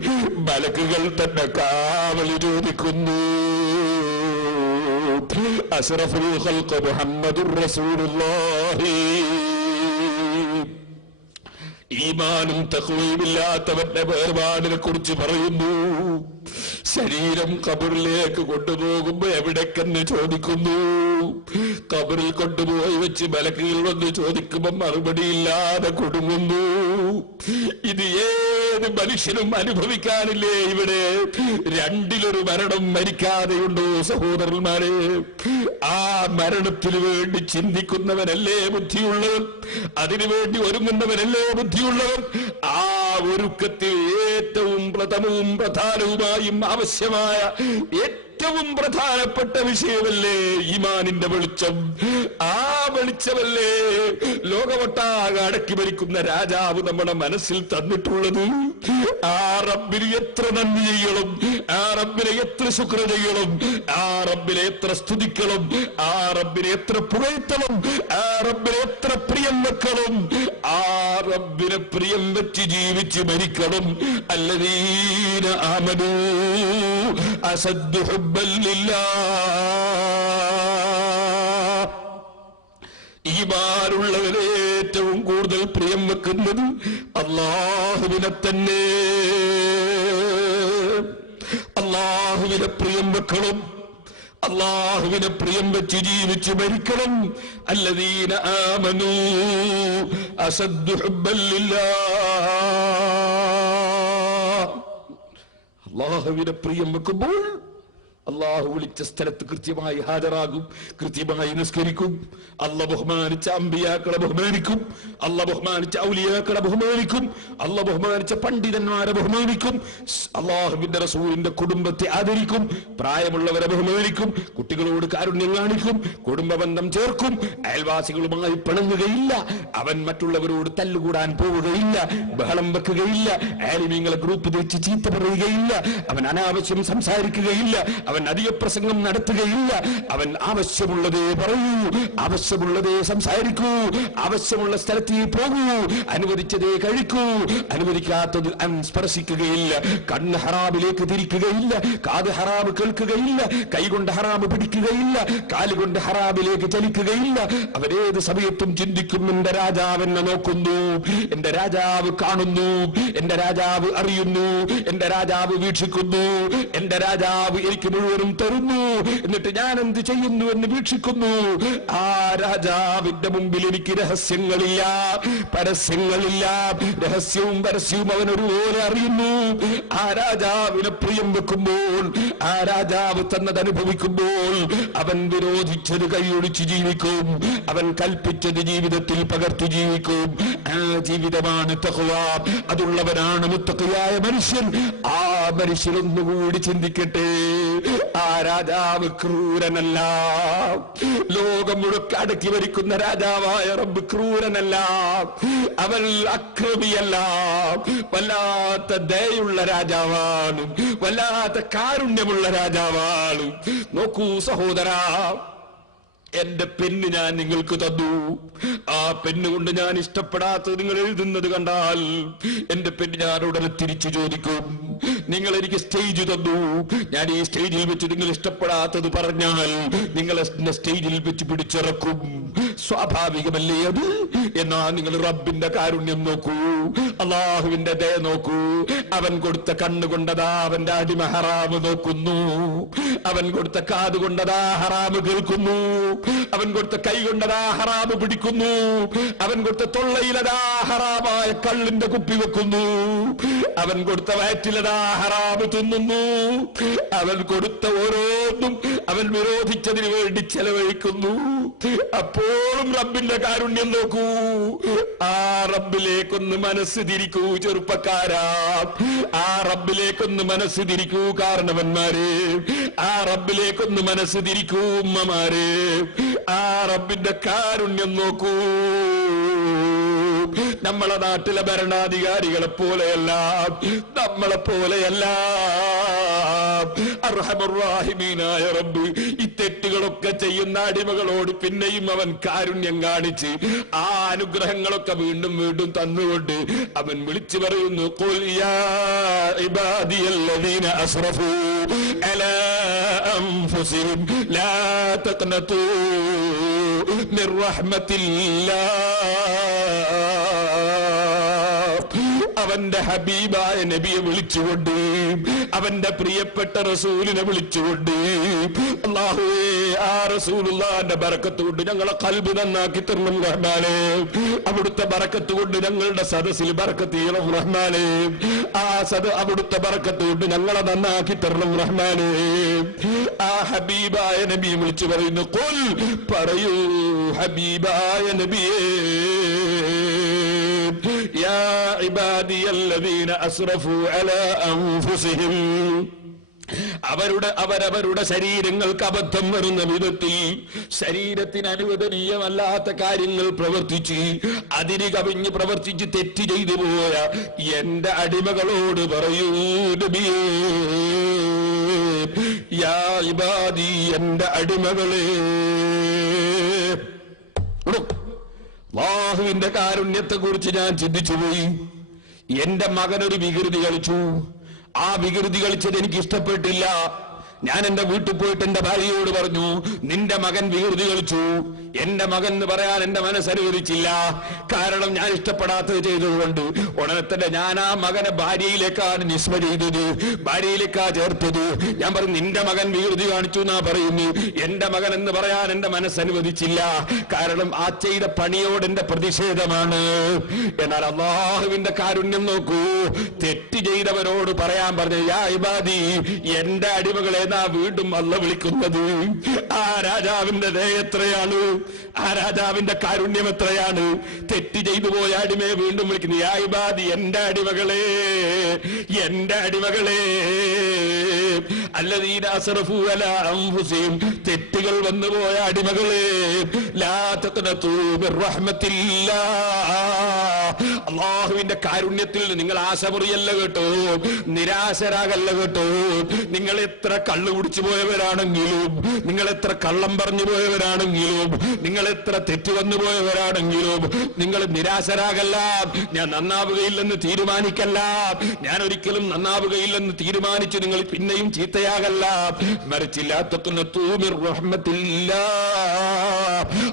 മലക്കുകൾ തന്നെ കാവല് ചോദിക്കുന്നു. അശ്റഫുൽ ഖൽഖ് മുഹമ്മദുർ റസൂലുള്ളാഹി. ഈമാനും തഖ്വയുമില്ലാത്തവന്റെ വേർപാടിനെ കുറിച്ച് പറയുന്നു. ശരീരം ഖബറിലേക്ക് കൊണ്ടുപോകുമ്പോ എവിടേക്കെന്ന് ചോദിക്കുന്നു. ഖബറിൽ കൊണ്ടുപോയി വെച്ച് മലക്കുകൾ വന്ന് ചോദിക്കുമ്പോ മറുപടിയില്ലാതെ കൊടുങ്ങുന്നു. ഇത് ഏത് മനുഷ്യനും അനുഭവിക്കാനില്ലേ? ഇവിടെ രണ്ടിലൊരു മരണം മരിക്കാതെയുണ്ടോ സഹോദരന്മാരെ? ആ മരണത്തിനു വേണ്ടി ചിന്തിക്കുന്നവനല്ലേ ബുദ്ധിയുള്ളവൻ, അതിനുവേണ്ടി ഒരുങ്ങുന്നവനല്ലേ ബുദ്ധിയുള്ളവൻ. ആ ഒരുക്കത്തിൽ ഏറ്റവും പ്രഥമവും പ്രധാനവുമായും ആവശ്യമായ ഏറ്റവും പ്രധാനപ്പെട്ട വിഷയമല്ലേ ഈമാനിന്റെ വെളിച്ചം? ആ വെളിച്ചമല്ലേ ലോകമൊട്ടാകെ അടക്കി ഭരിക്കുന്ന രാജാവ് നമ്മുടെ മനസ്സിൽ തന്നിട്ടുള്ളത്? ആ റബ്ബിന് എത്ര നന്ദി ചെയ്യണം, ആ റബ്ബിനെ എത്ര ശുക്ർ ചെയ്യണം, ആ റബ്ബിനെ എത്ര സ്തുതിക്കണം, ആ റബ്ബിനെ എത്ര പുകഴ്ത്തണം, ആ റബ്ബിനെ എത്ര പ്രിയം വെക്കണം. ആ റബ്ബിനെ പ്രിയം വെച്ച് ജീവിച്ച് മരിക്കണം. അല്ലദീന ആമനൂ അസദ്ദു ഹുബ്ബൻ ലില്ലാഹ്. ഈമാനുള്ളവരെ ഏറ്റവും കൂടുതൽ പ്രിയം വെക്കുന്നത് അല്ലാഹുവിനെ തന്നെ. അല്ലാഹുവിനെ പ്രിയം വെക്കണം, അല്ലാഹുവിനെ പ്രിയം വെച്ച് ജീവിച്ച് മരിക്കണം. അല്ലദീന ആമനൂ അസദ്ദു ഹുബ്ബൻ ലില്ലാഹ്. അല്ലാഹുവിനെ പ്രിയം വെക്കുമ്പോൾ അള്ളാഹു വിളിച്ച സ്ഥലത്ത് കൃത്യമായി ഹാജരാകും, കൃത്യമായി നിസ്കരിക്കും. അള്ളാഹ് ബഹുമാനിച്ച അമ്പിയാക്കളെ ബഹുമാനിക്കും, അള്ളാഹ് ബഹുമാനിച്ച ഔലിയാക്കളെ ബഹുമാനിക്കും, അള്ളാഹ് ബഹുമാനിച്ച പണ്ഡിതന്മാരെ ബഹുമാനിക്കും, അള്ളാഹുവിന്റെ റസൂലിന്റെ കുടുംബത്തെ ആദരിക്കും, പ്രായമുള്ളവരെ ബഹുമാനിക്കും, കുട്ടികളോട് കാരുണ്യം കാണിക്കും, കുടുംബ ബന്ധം ചേർക്കും, അയൽവാസികളുമായി പിണങ്ങുകയില്ല, അവൻ മറ്റുള്ളവരോട് തല്ലുകൂടാൻ പോവുകയില്ല, ബഹളം വെക്കുകയില്ല, ആലിമീങ്ങളെ ഗ്രൂപ്പ് തിരിച്ച് ചീത്ത പറയുകയില്ല, അവൻ അനാവശ്യം സംസാരിക്കുകയില്ല, അവൻ അധിക പ്രസംഗം നടത്തുകയില്ല, അവൻ ആവശ്യമുള്ളതേ പറയൂ, ആവശ്യമുള്ളതേ സംസാരിക്കൂ, ആവശ്യമുള്ള സ്ഥലത്തേ പോകൂ, അനുവദിച്ചതേ കഴിക്കൂ, അനുവദിക്കാത്തത് അവൻ സ്പർശിക്കുകയില്ല, കണ്ണ് ഹറാമിലേക്ക് തിരിക്കുകയില്ല, കാത് ഹറാമ് കേൾക്കുകയില്ല, കൈകൊണ്ട് ഹറാമ് പിടിക്കുകയില്ല, കാലുകൊണ്ട് ഹറാമിലേക്ക് ചലിക്കുകയില്ല. അവരേത് സമയത്തും ചിന്തിക്കും, എന്റെ രാജാവ് എന്നെ നോക്കുന്നു, എന്റെ രാജാവ് കാണുന്നു, എന്റെ രാജാവ് അറിയുന്നു, എന്റെ രാജാവ് വീക്ഷിക്കുന്നു, എന്റെ രാജാവ് എനിക്ക് മുഴുവനും തരുന്നു. എന്നിട്ട് ഞാൻ എന്ത് ചെയ്യുന്നു എന്ന് വീക്ഷിക്കുന്നു. ആ രാജാവിന്റെ മുമ്പിൽ എനിക്ക് രഹസ്യങ്ങളില്ല, പരസ്യങ്ങളില്ല. രഹസ്യവും പരസ്യവും അവൻ ഒരുപോലെ അറിയുന്നു. ആ രാജാവിനെ പ്രിയം വെക്കുമ്പോൾ, ആ രാജാവ് തന്നത് അനുഭവിക്കുമ്പോൾ അവൻ വിരോധിച്ചത് കൈയൊഴിച്ച് ജീവിക്കും, അവൻ കൽപ്പിച്ചത് ജീവിതത്തിൽ പകർത്തു ജീവിക്കും. ആ ജീവിതമാണ് തഖ്വ. അതുള്ളവനാണ് മുത്തഖിയായ മനുഷ്യൻ. ആ മനുഷ്യൻ ഒന്നുകൂടി ചിന്തിക്കട്ടെ, ആ രാജാവ് ക്രൂരനല്ല. ലോകം മുഴുക്കെ അടക്കി ഭരിക്കുന്ന രാജാവായ റബ്ബ് ക്രൂരനല്ല, അവൻ അക്രമിയല്ല. വല്ലാത്ത ദയുള്ള രാജാവാണ്, വല്ലാത്ത കാരുണ്യമുള്ള രാജാവാണ്. നോക്കൂ സഹോദരാ, എന്റെ പെണ്ണ് ഞാൻ നിങ്ങൾക്ക് തന്നു. ആ പെണ്ണ് കൊണ്ട് ഞാൻ ഇഷ്ടപ്പെടാത്തത് നിങ്ങൾ എഴുതുന്നത് കണ്ടാൽ എന്റെ പെണ്ണ് ഞാൻ ഉടനെ തിരിച്ചു ചോദിക്കും. നിങ്ങൾ എനിക്ക് സ്റ്റേജ് തന്നു, ഞാൻ ഈ സ്റ്റേജിൽ വെച്ച് നിങ്ങൾ ഇഷ്ടപ്പെടാത്തത് പറഞ്ഞാൽ നിങ്ങൾ സ്റ്റേജിൽ വെച്ച് പിടിച്ചിറക്കും. സ്വാഭാവികമല്ലേ അത്? എന്നാ നിങ്ങൾ റബ്ബിന്റെ കാരുണ്യം നോക്കൂ, അള്ളാഹുവിന്റെ ദയ നോക്കൂ. അവൻ കൊടുത്ത കണ്ണുകൊണ്ടതാ അവന്റെ അടിമ ഹറാമ് നോക്കുന്നു, അവൻ കൊടുത്ത കാത് കൊണ്ടതാ ഹറാമ് കേൾക്കുന്നു, അവൻ കൊടുത്ത കൈ കൊണ്ടതാ ഹറാമ് പിടിക്കുന്നു, അവൻ കൊടുത്ത തൊള്ളയിലതാ ഹറാമായ കള്ളിന്റെ കുപ്പി വെക്കുന്നു, അവൻ കൊടുത്ത വയറ്റിലതാ ഹറാമ് തിന്നുന്നു. അവൻ കൊടുത്ത ഓരോന്നും അവൻ വിരോധിച്ചതിന് വേണ്ടി ചെലവഴിക്കുന്നു. അപ്പോഴും റബ്ബിന്റെ കാരുണ്യം നോക്കൂ. ആ റബ്ബിലേക്കൊന്ന് മനസ്സ് തിരിക്കൂ ചെറുപ്പക്കാരാ, ആ റബ്ബിലേക്കൊന്ന് മനസ്സ് തിരിക്കൂ കാരണവന്മാരെ, ആ റബ്ബിലേക്കൊന്ന് മനസ്സ് തിരിക്കൂ ഉമ്മമാരെ. ആ റബ്ബിന്റെ കാരുണ്യം നോക്കൂ. നമ്മളെ നാട്ടിലെ ഭരണാധികാരികളെ പോലെയല്ല, നമ്മളെ പോലെയല്ല. അർഹമർറാഹിമീനായ റബ്ബ് ഈ തെറ്റുകളൊക്കെ ചെയ്യുന്ന അടിമകളോട് പിന്നെയും അവൻ കാരുണ്യം കാണിച്ച് ആ അനുഗ്രഹങ്ങളൊക്കെ വീണ്ടും വീണ്ടും തന്നുകൊണ്ട് അവൻ വിളിച്ചു പറയുന്നു, ഖുൽ യാ ഇബാദിയല്ലദീന അസ്റഫൂ അലാ അൻഫുസിഹിം ലാ തഖ്നതൂ മിർ റഹ്മത്തില്ലാഹ്. അവന്റെ ഹബീബായ നബിയെ വിളിച്ചുകൊണ്ട്, അവന്റെ പ്രിയപ്പെട്ട റസൂലിനെ വിളിച്ചുകൊണ്ട്, അല്ലാഹുവേ ആ റസൂലുള്ളാഹിന്റെ ബറക്കത്ത് കൊണ്ട് ഞങ്ങളെ ഖൽബ് നന്നാക്കി തരണം റഹ്മാനേ, അവിടുത്തെ ബറക്കത്ത് കൊണ്ട് ഞങ്ങളുടെ സദസ്സിൽ ബറക്കത്ത് ചെയ്യണം റഹ്മാനേ, ആ അവിടുത്തെ ബറക്കത്ത് കൊണ്ട് ഞങ്ങളെ നന്നാക്കി തരണം റഹ്മാനേ. ആ ഹബീബായ നബിയെ വിളിച്ചു പറയുന്നു, ഖുൽ പറയൂ ഹബീബായ നബിയേ, യാ ഇബാദിയല്ലദീന അസ്റഫൂ അലാ അൻഫുസിഹിം, അവരവരുടെ ശരീരങ്ങൾക്ക് അബദ്ധം വരുന്ന വിധത്തിൽ ശരീരത്തിന് അനുവദനീയമല്ലാത്ത കാര്യങ്ങൾ പ്രവർത്തിച്ച് അതിന് കവിഞ്ഞ് പ്രവർത്തിച്ച് തെറ്റ് ചെയ്തു പോയ എന്റെ അടിമകളോട് പറയൂ നബിയേ, യാ ഇബാദി എന്റെ അടിമകളെ. അല്ലാഹുവിന്റെ കാരുണ്യത്തെ കുറിച്ച് ഞാൻ ചിന്തിച്ചു പോയി. എന്റെ മകനൊരു വികൃതി കളിച്ചു, ആ വികൃതി കളിച്ചത് എനിക്ക് ഇഷ്ടപ്പെട്ടില്ല. ഞാൻ എന്റെ വീട്ടിൽ പോയിട്ട് എന്റെ ഭാര്യയോട് പറഞ്ഞു, നിന്റെ മകൻ വികൃതി കളിച്ചു. എന്റെ മകൻ എന്ന് പറയാൻ എന്റെ മനസ്സനുവദിച്ചില്ല, കാരണം ഞാൻ ഇഷ്ടപ്പെടാത്തത് ചെയ്തതുകൊണ്ട്. ഉടനെ തന്നെ ഞാൻ ആ മകനെ ഭാര്യയിലേക്കാണ് നിസ്ബ ചെയ്തത്, ഭാര്യയിലേക്കാ ചേർത്തത്. ഞാൻ പറഞ്ഞു, നിന്റെ മകൻ വികൃതി കാണിച്ചു എന്നാ പറയുന്നു. എന്റെ മകൻ എന്ന് പറയാൻ എന്റെ മനസ്സനുവദിച്ചില്ല, കാരണം ആ ചെയ്ത പണിയോട് എന്റെ പ്രതിഷേധമാണ്. എന്നാൽ അല്ലാഹുവിന്റെ കാരുണ്യം നോക്കൂ, തെറ്റ് ചെയ്തവരോട് പറയാൻ പറഞ്ഞു, യാ ഇബാദി എന്റെ അടിമകളെ നാ വീണ്ടും അല്ല വിളിക്കുന്നത്. ആ രാജാവിന്റെ ദയ എത്രയാണ്, ആ രാജാവിന്റെ കാരുണ്യം എത്രയാണ്. തെറ്റ് ചെയ്തു പോയ അടിമയെ വീണ്ടും വിളിക്കുന്നു, യാ ഇബാദി എന്റെ അടിമകളെ, എന്റെ അടിമകളെ. അല്ലദീന അസ്റഫൂ അലാ അൻഫുസിഹിം തെറ്റുകൾ വന്നുപോയ അടിമകളെ, ലാ തഖ്നതൂ മിർ റഹ്മത്തില്ലാഹ് അല്ലാഹുവിന്റെ കാരുണ്യത്തിൽ നിങ്ങൾ ആശമുറിയല്ല കേട്ടോ, നിരാശരാകല്ല കേട്ടോ. നിങ്ങൾ എത്ര കള്ളു കുടിച്ചു പോയവരാണെങ്കിലും, നിങ്ങൾ എത്ര കള്ളം പറഞ്ഞു പോയവരാണെങ്കിലും, നിങ്ങൾ എത്ര തെറ്റു വന്നു പോയവരാണെങ്കിലും നിങ്ങൾ നിരാശരാകല്ല. ഞാൻ നന്നാവുകയില്ലെന്ന് തീരുമാനിക്കല്ല, ഞാൻ ഒരിക്കലും നന്നാവുകയില്ലെന്ന് തീരുമാനിച്ച് നിങ്ങൾ പിന്നെയും ചീത്തയാകല്ല, മറിച്ചില്ല തഖ്നതൂ മിർ റഹ്മത്തില്ലാഹ്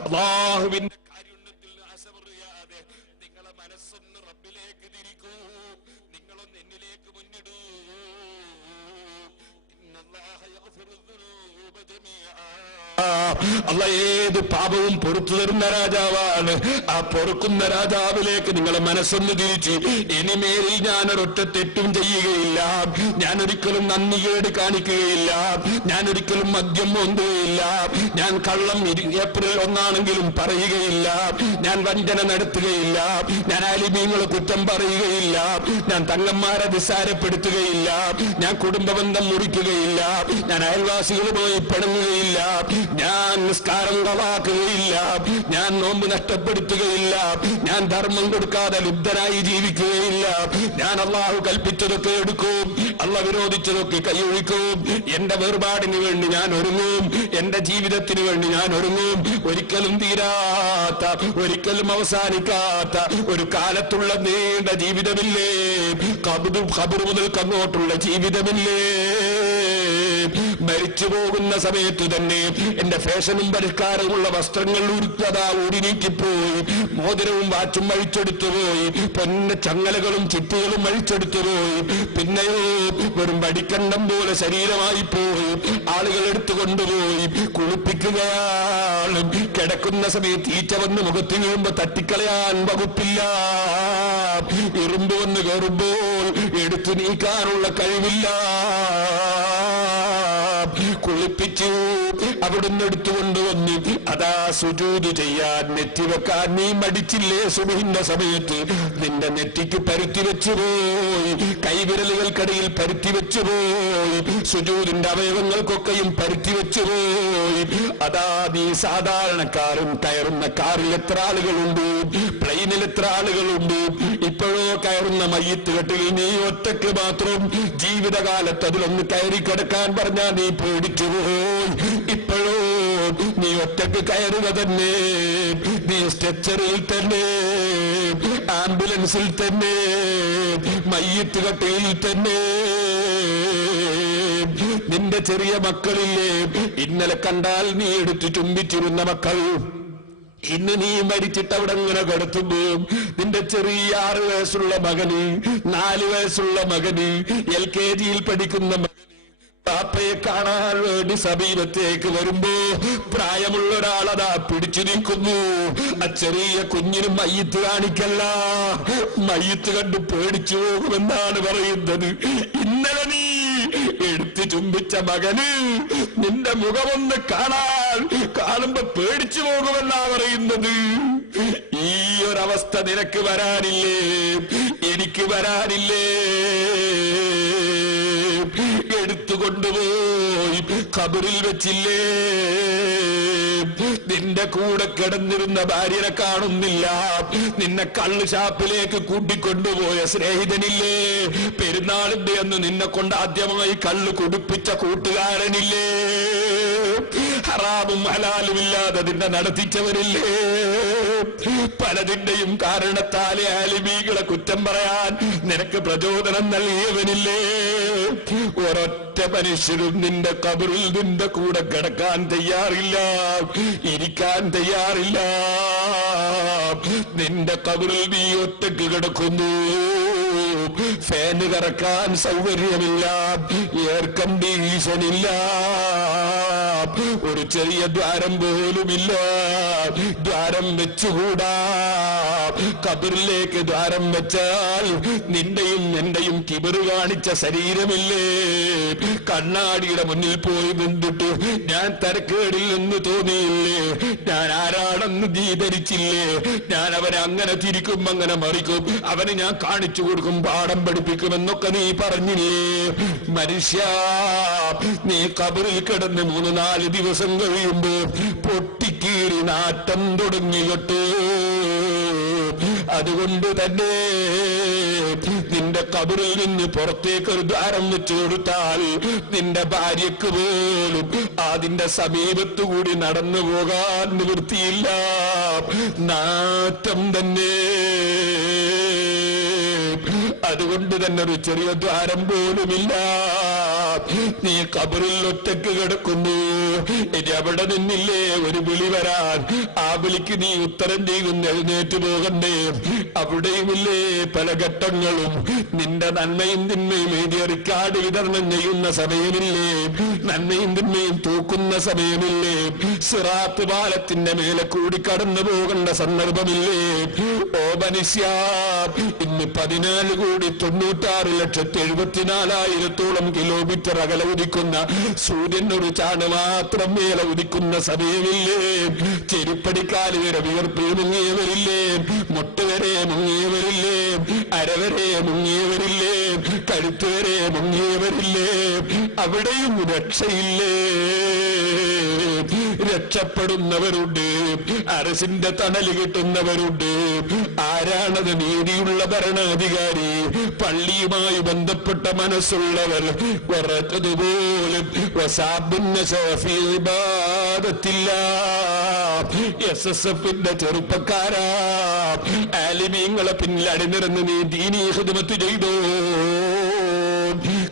അല്ലാഹുവിന്റെ കാരുണ്യത്തിൽ ആശമുറിയാതെ നിങ്ങളെ മനസ്സൊന്ന് റബ്ബിലേക്ക് തിരിക്കൂ, നിങ്ങളൊന്ന് എന്നിലേക്ക് മുന്നിടൂ. ഇന്നല്ലാഹ അല്ല ഏത് പാപവും പൊറുത്തു തരുന്ന രാജാവാണ്. ആ പൊറുക്കുന്ന രാജാവിലേക്ക് നിങ്ങളെ മനസ്സൊന്ന് തിരിച്ച്, ഇനിമേലിൽ ഞാനൊരൊറ്റ തെറ്റും ചെയ്യുകയില്ല, ഞാനൊരിക്കലും നന്ദികേട് കാണിക്കുകയില്ല, ഞാനൊരിക്കലും മദ്യം മോന്തുകയില്ല, ഞാൻ കള്ളം ഏപ്രിൽ 1 പറയുകയില്ല, ഞാൻ വഞ്ചന നടത്തുകയില്ല, ഞാൻ ആലിമീങ്ങളെ കുറ്റം പറയുകയില്ല, ഞാൻ തങ്ങന്മാരെ നിസ്സാരപ്പെടുത്തുകയില്ല, ഞാൻ കുടുംബബന്ധം മുറിക്കുകയില്ല, ഞാൻ അയൽവാസികളുമായി പിണങ്ങുകയില്ല, ഞാൻ നിസ്കാരം കളാക്കുകയില്ല, ഞാൻ നോമ്പ് നഷ്ടപ്പെടുത്തുകയില്ല, ഞാൻ ധർമ്മം കൊടുക്കാതെ ലുബ്ധനായി ജീവിക്കുകയില്ല, ഞാൻ അള്ളാഹു കൽപ്പിച്ചതൊക്കെ എടുക്കും, അള്ളാഹ് വിരോധിച്ചതൊക്കെ കൈയൊഴിക്കും, എന്റെ വേർപാടിന് വേണ്ടി ഞാൻ ഒരുങ്ങും, എന്റെ ജീവിതത്തിന് വേണ്ടി ഞാൻ ഒരുങ്ങും. ഒരിക്കലും തീരാത്ത, ഒരിക്കലും അവസാനിക്കാത്ത ഒരു കാലത്തുള്ള നീണ്ട ജീവിതമില്ലേ, ഖബർ മുതൽ അങ്ങോട്ടുള്ള ജീവിതമില്ലേ. മരിച്ചു പോകുന്ന സമയത്ത് തന്നെ എന്റെ ഫാഷനും പരിഷ്കാരമുള്ള വസ്ത്രങ്ങൾ ഊരിനീക്കിപ്പോയി, മോതിരവും വാച്ചും അഴിച്ചെടുത്തുപോയി, പൊന്ന ചങ്ങലകളും ചിറ്റുകളും അഴിച്ചെടുത്തുപോയി, പിന്നെയോ വെറും വടിക്കണ്ടം പോലെ ശരീരമായി പോയി, ആളുകൾ എടുത്തുകൊണ്ടുപോയി കുളിപ്പിക്കുകയാണ്. കിടക്കുന്ന സമയത്ത് ഈച്ച വന്ന് മുഖത്ത് വീഴുമ്പോ തട്ടിക്കളയാൻ വകുപ്പില്ല, ഇരുമ്പ് വന്ന് കയറുമ്പോൾ എടുത്തു നീക്കാനുള്ള കഴിവില്ല. കുളിപ്പിച്ചു അവിടുന്ന് എടുത്തുകൊണ്ടുവന്ന് അതാ സുജൂദ് ചെയ്യാൻ നെറ്റിവെക്കാൻ നീ മടിച്ചില്ലേ? സുബഹിന്റെ സമയത്ത് നിന്റെ നെറ്റിക്ക് പരുത്തി വെച്ചുപോയി, കൈവിരലുകൾക്കടിയിൽ പരുത്തി വെച്ചുപോയി, സുജൂദിന്റെ അവയവങ്ങൾക്കൊക്കെയും പരുത്തി വെച്ചുപോയി. അതാ നീ സാധാരണക്കാരൻ കയറുന്ന കാറിൽ എത്ര ആളുകളുണ്ട്, പ്ലെയിനിൽ എത്ര ആളുകളുണ്ട്, ഇപ്പോഴോ കയറുന്ന മയ്യത്ത് കെട്ടിൽ നീ ഒറ്റക്ക് മാത്രം. ജീവിതകാലത്ത് അതിലൊന്ന് കയറി കിടക്കാൻ പറഞ്ഞാൽ നീ പേടിച്ചുപോയി. ഇപ്പോഴോ നീ ഒറ്റക്ക് കയറുക തന്നെ, നീ സ്ട്രെച്ചറിൽ തന്നെ, ആംബുലൻസിൽ തന്നെ, മയ്യത്ത് കെട്ടിൽ തന്നെ. നിന്റെ ചെറിയ മക്കളില്ലേ, ഇന്നലെ കണ്ടാൽ നീ എടുത്ത് ചുംബിച്ചിരുന്ന മക്കൾ, ഇന്ന് നീ മരിച്ചിട്ട് അവിടെ ഇങ്ങനെ കിടത്തുമ്പോ നിന്റെ ചെറിയ 6 വയസ്സുള്ള മകന്, 4 വയസ്സുള്ള മകന്, LKG പഠിക്കുന്ന മകന് പാപ്പയെ കാണാൻ വേണ്ടി സമീപത്തേക്ക് വരുമ്പോ പ്രായമുള്ള ഒരാളതാ പിടിച്ചു നീക്കുന്നു. ആ ചെറിയ കുഞ്ഞിന് മയ്യത്ത് കാണിക്കല്ല, മയ്യത്ത് കണ്ട് പേടിച്ചു പോകുമെന്നാണ് പറയുന്നത്. ഇന്നലെ നീ എടുത്ത് ചുംബിച്ച മകന് നിന്റെ മുഖമൊന്ന് കാണുമ്പോ പേടിച്ചു പോകുമെന്നാ പറയുന്നത്. ഈ ഒരവസ്ഥ നിനക്ക് വരാനില്ലേ, എനിക്ക് വരാനില്ലേ? എടുത്തുകൊണ്ടുപോയി ഖബറിൽ വെച്ചില്ലേ? നിന്റെ കൂടെ കിടന്നിരുന്ന ഭാര്യനെ കാണുന്നില്ല, നിന്നെ കള്ള് ഷാപ്പിലേക്ക് കൂട്ടിക്കൊണ്ടുപോയ സ്നേഹിതനില്ലേ? പെരുന്നാളിന്റെ അന്ന് നിന്നെ കൊണ്ട് ആദ്യമായി കള്ള് കുടിപ്പിച്ച കൂട്ടുകാരനില്ലേ? ഹറാമും ഹലാലുമില്ലാതെ നിന്നെ നടത്തിച്ചവരില്ലേ? പലതിന്റെയും കാരണത്താലെ ആലിമീകളെ കുറ്റം പറയാൻ നിനക്ക് പ്രചോദനം നൽകിയവനില്ലേ? ഒരൊറ്റ മനുഷ്യരും നിന്റെ ഖബറിൽ നിന്റെ കൂടെ കിടക്കാൻ തയ്യാറില്ല, ഇരിക്കാൻ തയ്യാറില്ല. നിന്റെ ഖബറിൽ നീ ഒറ്റക്ക് കിടക്കുന്നു, ഫാന് കറക്കാൻ സൗകര്യമില്ല, എയർ കണ്ടീഷൻ ഇല്ല, ഒരു ചെറിയ ദ്വാരം പോലുമില്ല, ദ്വാരം വെച്ചുകൂടാ. ഖബറിലേക്ക് ദ്വാരം വെച്ചാൽ നിന്റെയും എന്റെയും കിബറ് കാണിച്ച ശരീരമില്ലേ? കണ്ണാടിയുടെ മുന്നിൽ പോയി നിന്നിട്ട് ഞാൻ തരക്കേടിൽ നിന്ന് തോന്നിയില്ലേ? ഞാൻ ആരാണെന്ന് നീ ധരിച്ചില്ലേ? ഞാൻ അവനെ അങ്ങനെ തിരിക്കും, അങ്ങനെ മറിക്കും, അവന് ഞാൻ കാണിച്ചു കൊടുക്കും, പാഠം പഠിപ്പിക്കുമെന്നൊക്കെ നീ പറഞ്ഞില്ലേ? മനുഷ്യ, നീ ഖബറിൽ കിടന്ന് 3-4 ദിവസം കഴിയുമ്പോ പൊട്ടിക്കീറി നാറ്റം തുടങ്ങിയിട്ട്, അതുകൊണ്ട് തന്നെ നിന്റെ ഖബറിൽ നിന്ന് പുറത്തേക്ക് ഒരു ദ്വാരം വെച്ചു കൊടുത്താൽ നിന്റെ ഭാര്യക്ക് പോലും അതിന്റെ സമീപത്തുകൂടി നടന്നു പോകാൻ നിവൃത്തിയില്ല, നാറ്റം തന്നെ. അതുകൊണ്ട് തന്നെ ഒരു ചെറിയ ദ്വാരം പോലുമില്ല. നീ ഖബറിൽ ഒറ്റക്ക് കിടക്കുന്നു. ഇനി അവിടെ നിന്നില്ലേ ഒരു വിളി വരാൻ? ആ വിളിക്ക് നീ ഉത്തരം ചെയ്യുന്ന എഴുന്നേറ്റ് പോകണ്ടേ? അവിടെയുമില്ലേ പല ഘട്ടങ്ങളും. നിന്റെ നന്മയും തിന്മയും എഴുതിയ റിക്കാർഡ് വിതരണം ചെയ്യുന്ന സമയമില്ലേ? നന്മയും തിന്മയും തൂക്കുന്ന സമയമില്ലേ? സിറാത്ത് പാലത്തിന്റെ മേലെ കൂടി കടന്നു പോകേണ്ട സന്ദർഭമില്ലേ? ഓ മനുഷ്യ, ഇന്ന് 14,96,74,000 കിലോമീറ്റർ അകലെ ഉദിക്കുന്ന സൂര്യൻ ഒരു ചാണ് മാത്രം മേലെ ഉദിക്കുന്ന സമയമില്ലേ? ചെരുപ്പടിക്കാല് വരെ വിയർപ്പിൽ മുങ്ങിയവരില്ലേ? മുട്ടുവരെ മുങ്ങിയവരില്ലേ? അരവരെ മുങ്ങിയവരില്ലേ? കഴുത്തുവരെ മുങ്ങിയവരില്ലേ? അവിടെയും രക്ഷയില്ലേ? രക്ഷപ്പെടുന്നവരുണ്ട്, അരസിന്റെ തണല് കിട്ടുന്നവരുണ്ട്. ആരാണത്? നീതിയുള്ള ഭരണാധികാരി, പള്ളിയുമായി ബന്ധപ്പെട്ട മനസ്സുള്ളവർ. പറഞ്ഞതുപോലെ SSFന്റെ ചെറുപ്പക്കാരാ, ആലിമീങ്ങളെ പിന്നിൽ അണിനിരന്ന് നീ ദീനീ ഖിദ്മത്ത് ചെയ്തോ?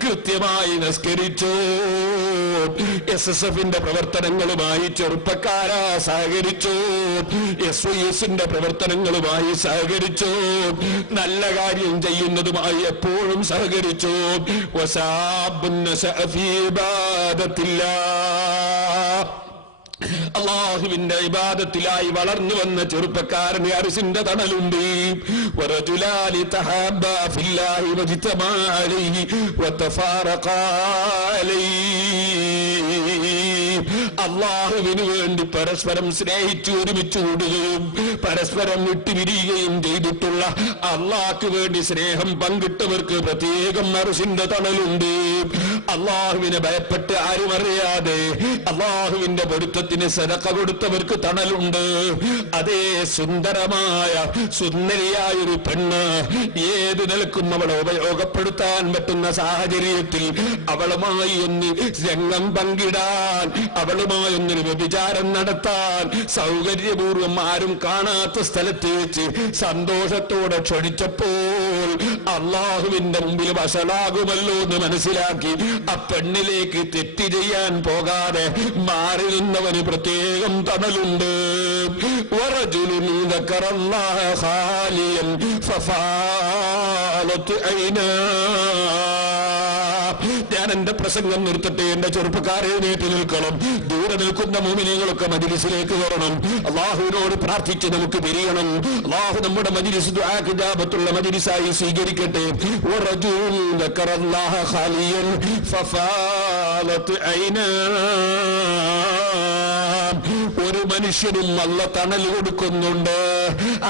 കൃത്യമായി നിസ്കരിച്ചോ? SSFന്റെ പ്രവർത്തനങ്ങളുമായി ചെറുപ്പക്കാരാ സഹകരിച്ചോ? SYSന്റെ പ്രവർത്തനങ്ങളുമായി സഹകരിച്ചോ? നല്ല കാര്യം ചെയ്യുന്നതുമായി എപ്പോഴും സഹകരിച്ചോ? അള്ളാഹുവിന്റെ ഇബാദത്തിലായി വളർന്നു വന്ന ചെറുപ്പക്കാരന് അർശിന്റെ തണലുണ്ട്. വറജുലാനി തഹബ്ബാ ഫില്ലാഹി വജ്തമാ അലൈഹി വതഫാറഖാ അലൈഹി. അള്ളാഹുവിന് വേണ്ടി പരസ്പരം സ്നേഹിച്ചു ഒരുമിച്ച് കൂടുകയും പരസ്പരം വിട്ടുപിരിയുകയും ചെയ്തിട്ടുള്ള, അള്ളാഹ്ക്ക് വേണ്ടി സ്നേഹം പങ്കിട്ടവർക്ക് പ്രത്യേകം അർശിന്റെ തണലുണ്ട്. അള്ളാഹുവിനെ ഭയപ്പെട്ട് ആരും അറിയാതെ അള്ളാഹുവിന്റെ പൊരുത്തത്തിന് സദഖ കൊടുത്തവർക്ക് തണലുണ്ട്. അതേ സുന്ദരമായ സുന്ദരിയായ ഒരു പെണ്ണ് ഏത് നിലക്കും അവളെ ഉപയോഗപ്പെടുത്താൻ പറ്റുന്ന സാഹചര്യത്തിൽ അവളുമായി ഒന്ന് രംഗം പങ്കിടാൻ, അവളുമായി ഒന്നൊരു വ്യഭിചാരം നടത്താൻ സൗകര്യപൂർവം ആരും കാണാത്ത സ്ഥലത്ത് വെച്ച് സന്തോഷത്തോടെ ക്ഷണിച്ചപ്പോൾ അള്ളാഹുവിന്റെ മുമ്പിൽ വഷളാകുമല്ലോ എന്ന് മനസ്സിലാക്കി ആ പെണ്ണിലേക്ക് തെറ്റ് ചെയ്യാൻ പോകാതെ മാറി നിന്നവന് പ്രത്യേകം തണലുണ്ട്. വറജുലുൻ ദക്കറല്ലാഹ ഖാലിയൻ ഫഫാലത് ഐനാ. ഞാൻ എന്റെ പ്രസംഗം നിർത്തട്ടെ. എന്റെ ചെറുപ്പക്കാരെ എഴുന്നേറ്റ് നിൽക്കണം. ദൂരെ നിൽക്കുന്ന മുഅ്മിനീങ്ങളൊക്കെ മജ്ലിസിലേക്ക് വരണം. അള്ളാഹുവിനോട് പ്രാർത്ഥിച്ച് നമുക്ക് പിരിയണം. അള്ളാഹു നമ്മുടെ മജ്ലിസ് ദുആക്ക് ഇജാബത്തുള്ള മജ്ലിസായി സ്വീകരിക്കട്ടെ. വറജുലുൻ ദക്കറല്ലാഹ ഖാലിയൻ ഫഫാലത് ഐനാ. ഒരു മനുഷ്യനും അല്ല തണൽ കൊടുക്കുന്നുണ്ട്.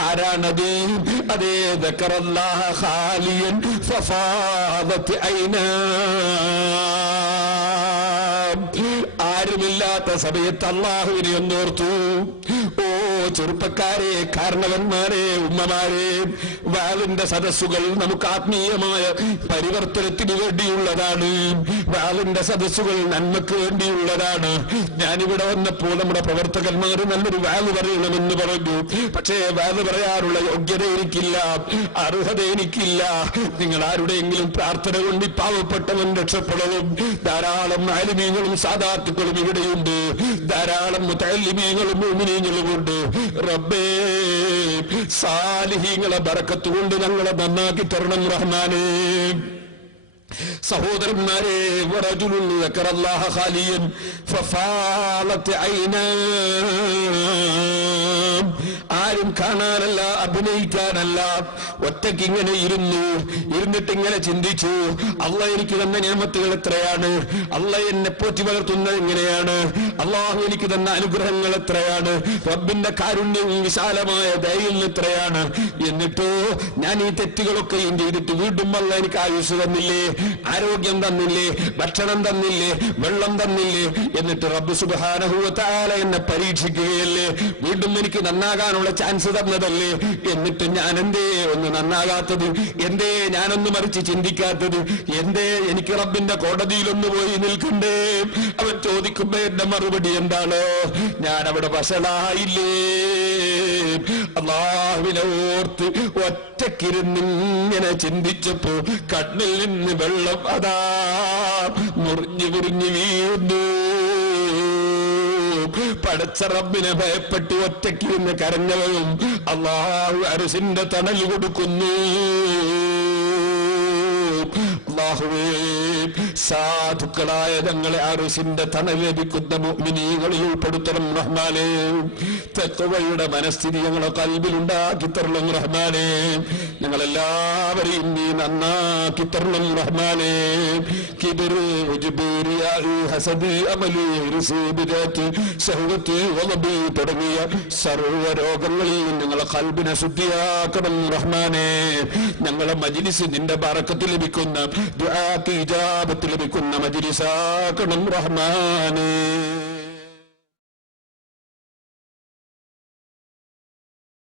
ആരാണത്? അതേ ദക്കറല്ലാഹ ഖാലിയൻ ഫഫാദത് ഐനാ. ആരുമില്ലാത്ത സമയത്ത് അള്ളാഹുവിനെ ഒന്നോർത്തു. ഓ ചെറുപ്പക്കാരെ, കാരണവന്മാരെ, ഉമ്മമാരെ, വാലിന്റെ സദസ്സുകൾ നമുക്ക് ആത്മീയമായ പരിവർത്തനത്തിന് വേണ്ടിയുള്ളതാണ്. വാലിന്റെ സദസ്സുകൾ നന്മക്ക് വേണ്ടിയുള്ളതാണ്. ഞാനിവിടെ വന്നപ്പോൾ നമ്മുടെ പ്രവർത്തകന്മാർ നല്ലൊരു വാല് പറയണമെന്ന് പറഞ്ഞു. പക്ഷേ വാല് പറയാനുള്ള യോഗ്യത എനിക്കില്ല, അർഹത എനിക്കില്ല. നിങ്ങൾ ആരുടെയെങ്കിലും പ്രാർത്ഥന കൊണ്ട് പാവപ്പെട്ടവൻ രക്ഷപ്പെടണം. ധാരാളം ആലിമീങ്ങളും സാദാത്തുക്കളും ഇവിടെയുണ്ട്. ധാരാളം മുതഅല്ലിമീങ്ങളും മുഅ്മിനീങ്ങളുമുണ്ട്. റബ്ബേ, സാലിഹീങ്ങളെ ബറക്കത്ത് കൊണ്ട് ഞങ്ങളെ നന്നാക്കി തരണം റഹ്മാനേ. സഹോദരന്മാരെ, വറജുലുൻ ദക്കറല്ലാഹ ഖാലിയൻ ഫഫാലത് ഐനാ. ആരും കാണാനല്ല, അഭിനയിക്കാനല്ല, ഒറ്റയ്ക്ക് ഇങ്ങനെ ഇരുന്നിട്ട് ഇങ്ങനെ ചിന്തിച്ചു. അള്ള എനിക്ക് തന്ന നിഅമത്തുകൾ എത്രയാണ്, അള്ള എന്നെ പോറ്റി വളർത്തുന്നത് എങ്ങനെയാണ്, അള്ളാഹു എനിക്ക് തന്ന അനുഗ്രഹങ്ങൾ എത്രയാണ്, റബ്ബിന്റെ കാരുണ്യവും വിശാലമായ ദയയും എത്രയാണ്. എന്നിട്ടോ ഞാൻ ഈ തെറ്റുകളൊക്കെയും ചെയ്തിട്ട് വീണ്ടും അള്ള എനിക്ക് ആയുസ് തന്നില്ലേ, ആരോഗ്യം തന്നില്ലേ, ഭക്ഷണം തന്നില്ലേ, വെള്ളം തന്നില്ലേ. എന്നിട്ട് റബ്ബ് സുബ്ഹാനഹു വ തആല എന്നെ പരീക്ഷിക്കുകയല്ലേ, വീണ്ടും എനിക്ക് നന്നാകാനുള്ള ചാൻസ് തന്നതല്ലേ. എന്നിട്ട് ഞാൻ എന്തേ ഒന്ന് നന്നാകാത്തത്? എന്തേ ഞാനൊന്ന് മറിച്ച് ചിന്തിക്കാത്തത്? എന്തേ എനിക്ക് റബ്ബിന്റെ കോടതിയിലൊന്ന് പോയി നിൽക്കണ്ടേ? അവൻ ചോദിക്കുമ്പോ എന്റെ മറുപടി എന്താണ്? ഞാൻ അവിടെ വഷളായില്ലേ? അല്ലാഹുവിനെ ഓർത്ത് ഒറ്റക്കിരുന്നിങ്ങനെ ചിന്തിച്ചപ്പോ കണ്ണിൽ നിന്ന് വെള്ളം അതാ മുറിഞ്ഞു മുറിഞ്ഞു വീഴുന്നു. പടച്ച റബ്ബിനെ ഭയപ്പെട്ട് ഒറ്റയ്ക്ക് നിന്ന് കരഞ്ഞവരും അല്ലാഹു അർശിന്റെ തണൽ കൊടുക്കുന്നു. അല്ലാഹുവേ, സാധുക്കളായ ഞങ്ങളെ അർശിന്റെ തണൽ ലഭിക്കുന്ന മുഅ്മിനീങ്ങളിൽ ഉൾപ്പെടുത്തണം റഹ്മാനേ. തഖ്വയുടെ മനസ്ഥിതി ഞങ്ങളെ ഖൽബിൽ ഉണ്ടാക്കി തരണം റഹ്മാനേ. ഞങ്ങളെല്ലാവരെയും നീ നന്നാക്കി തരണം റഹ്മാനേ. കിബ്റ്, ഉജ്ബ്, റിയാ, ഹസദ്, അമല്, ഇർസ്, ബിദഅത്ത്, ശഹ്വത്ത്, വളബ് തുടങ്ങിയ സർവ്വ രോഗങ്ങളിൽ ഞങ്ങളെ ഖൽബിനെ ശുദ്ധിയാക്കണം റഹ്മാനേ. ഞങ്ങളെ മജ്ലിസ് നിന്റെ ബറക്കത്ത് ലഭിക്കുന്ന, ദുആക്ക് ഇജാബത്ത് ലഭിക്കുന്ന മജ്ലിസാക്കണം റഹ്മാനേ.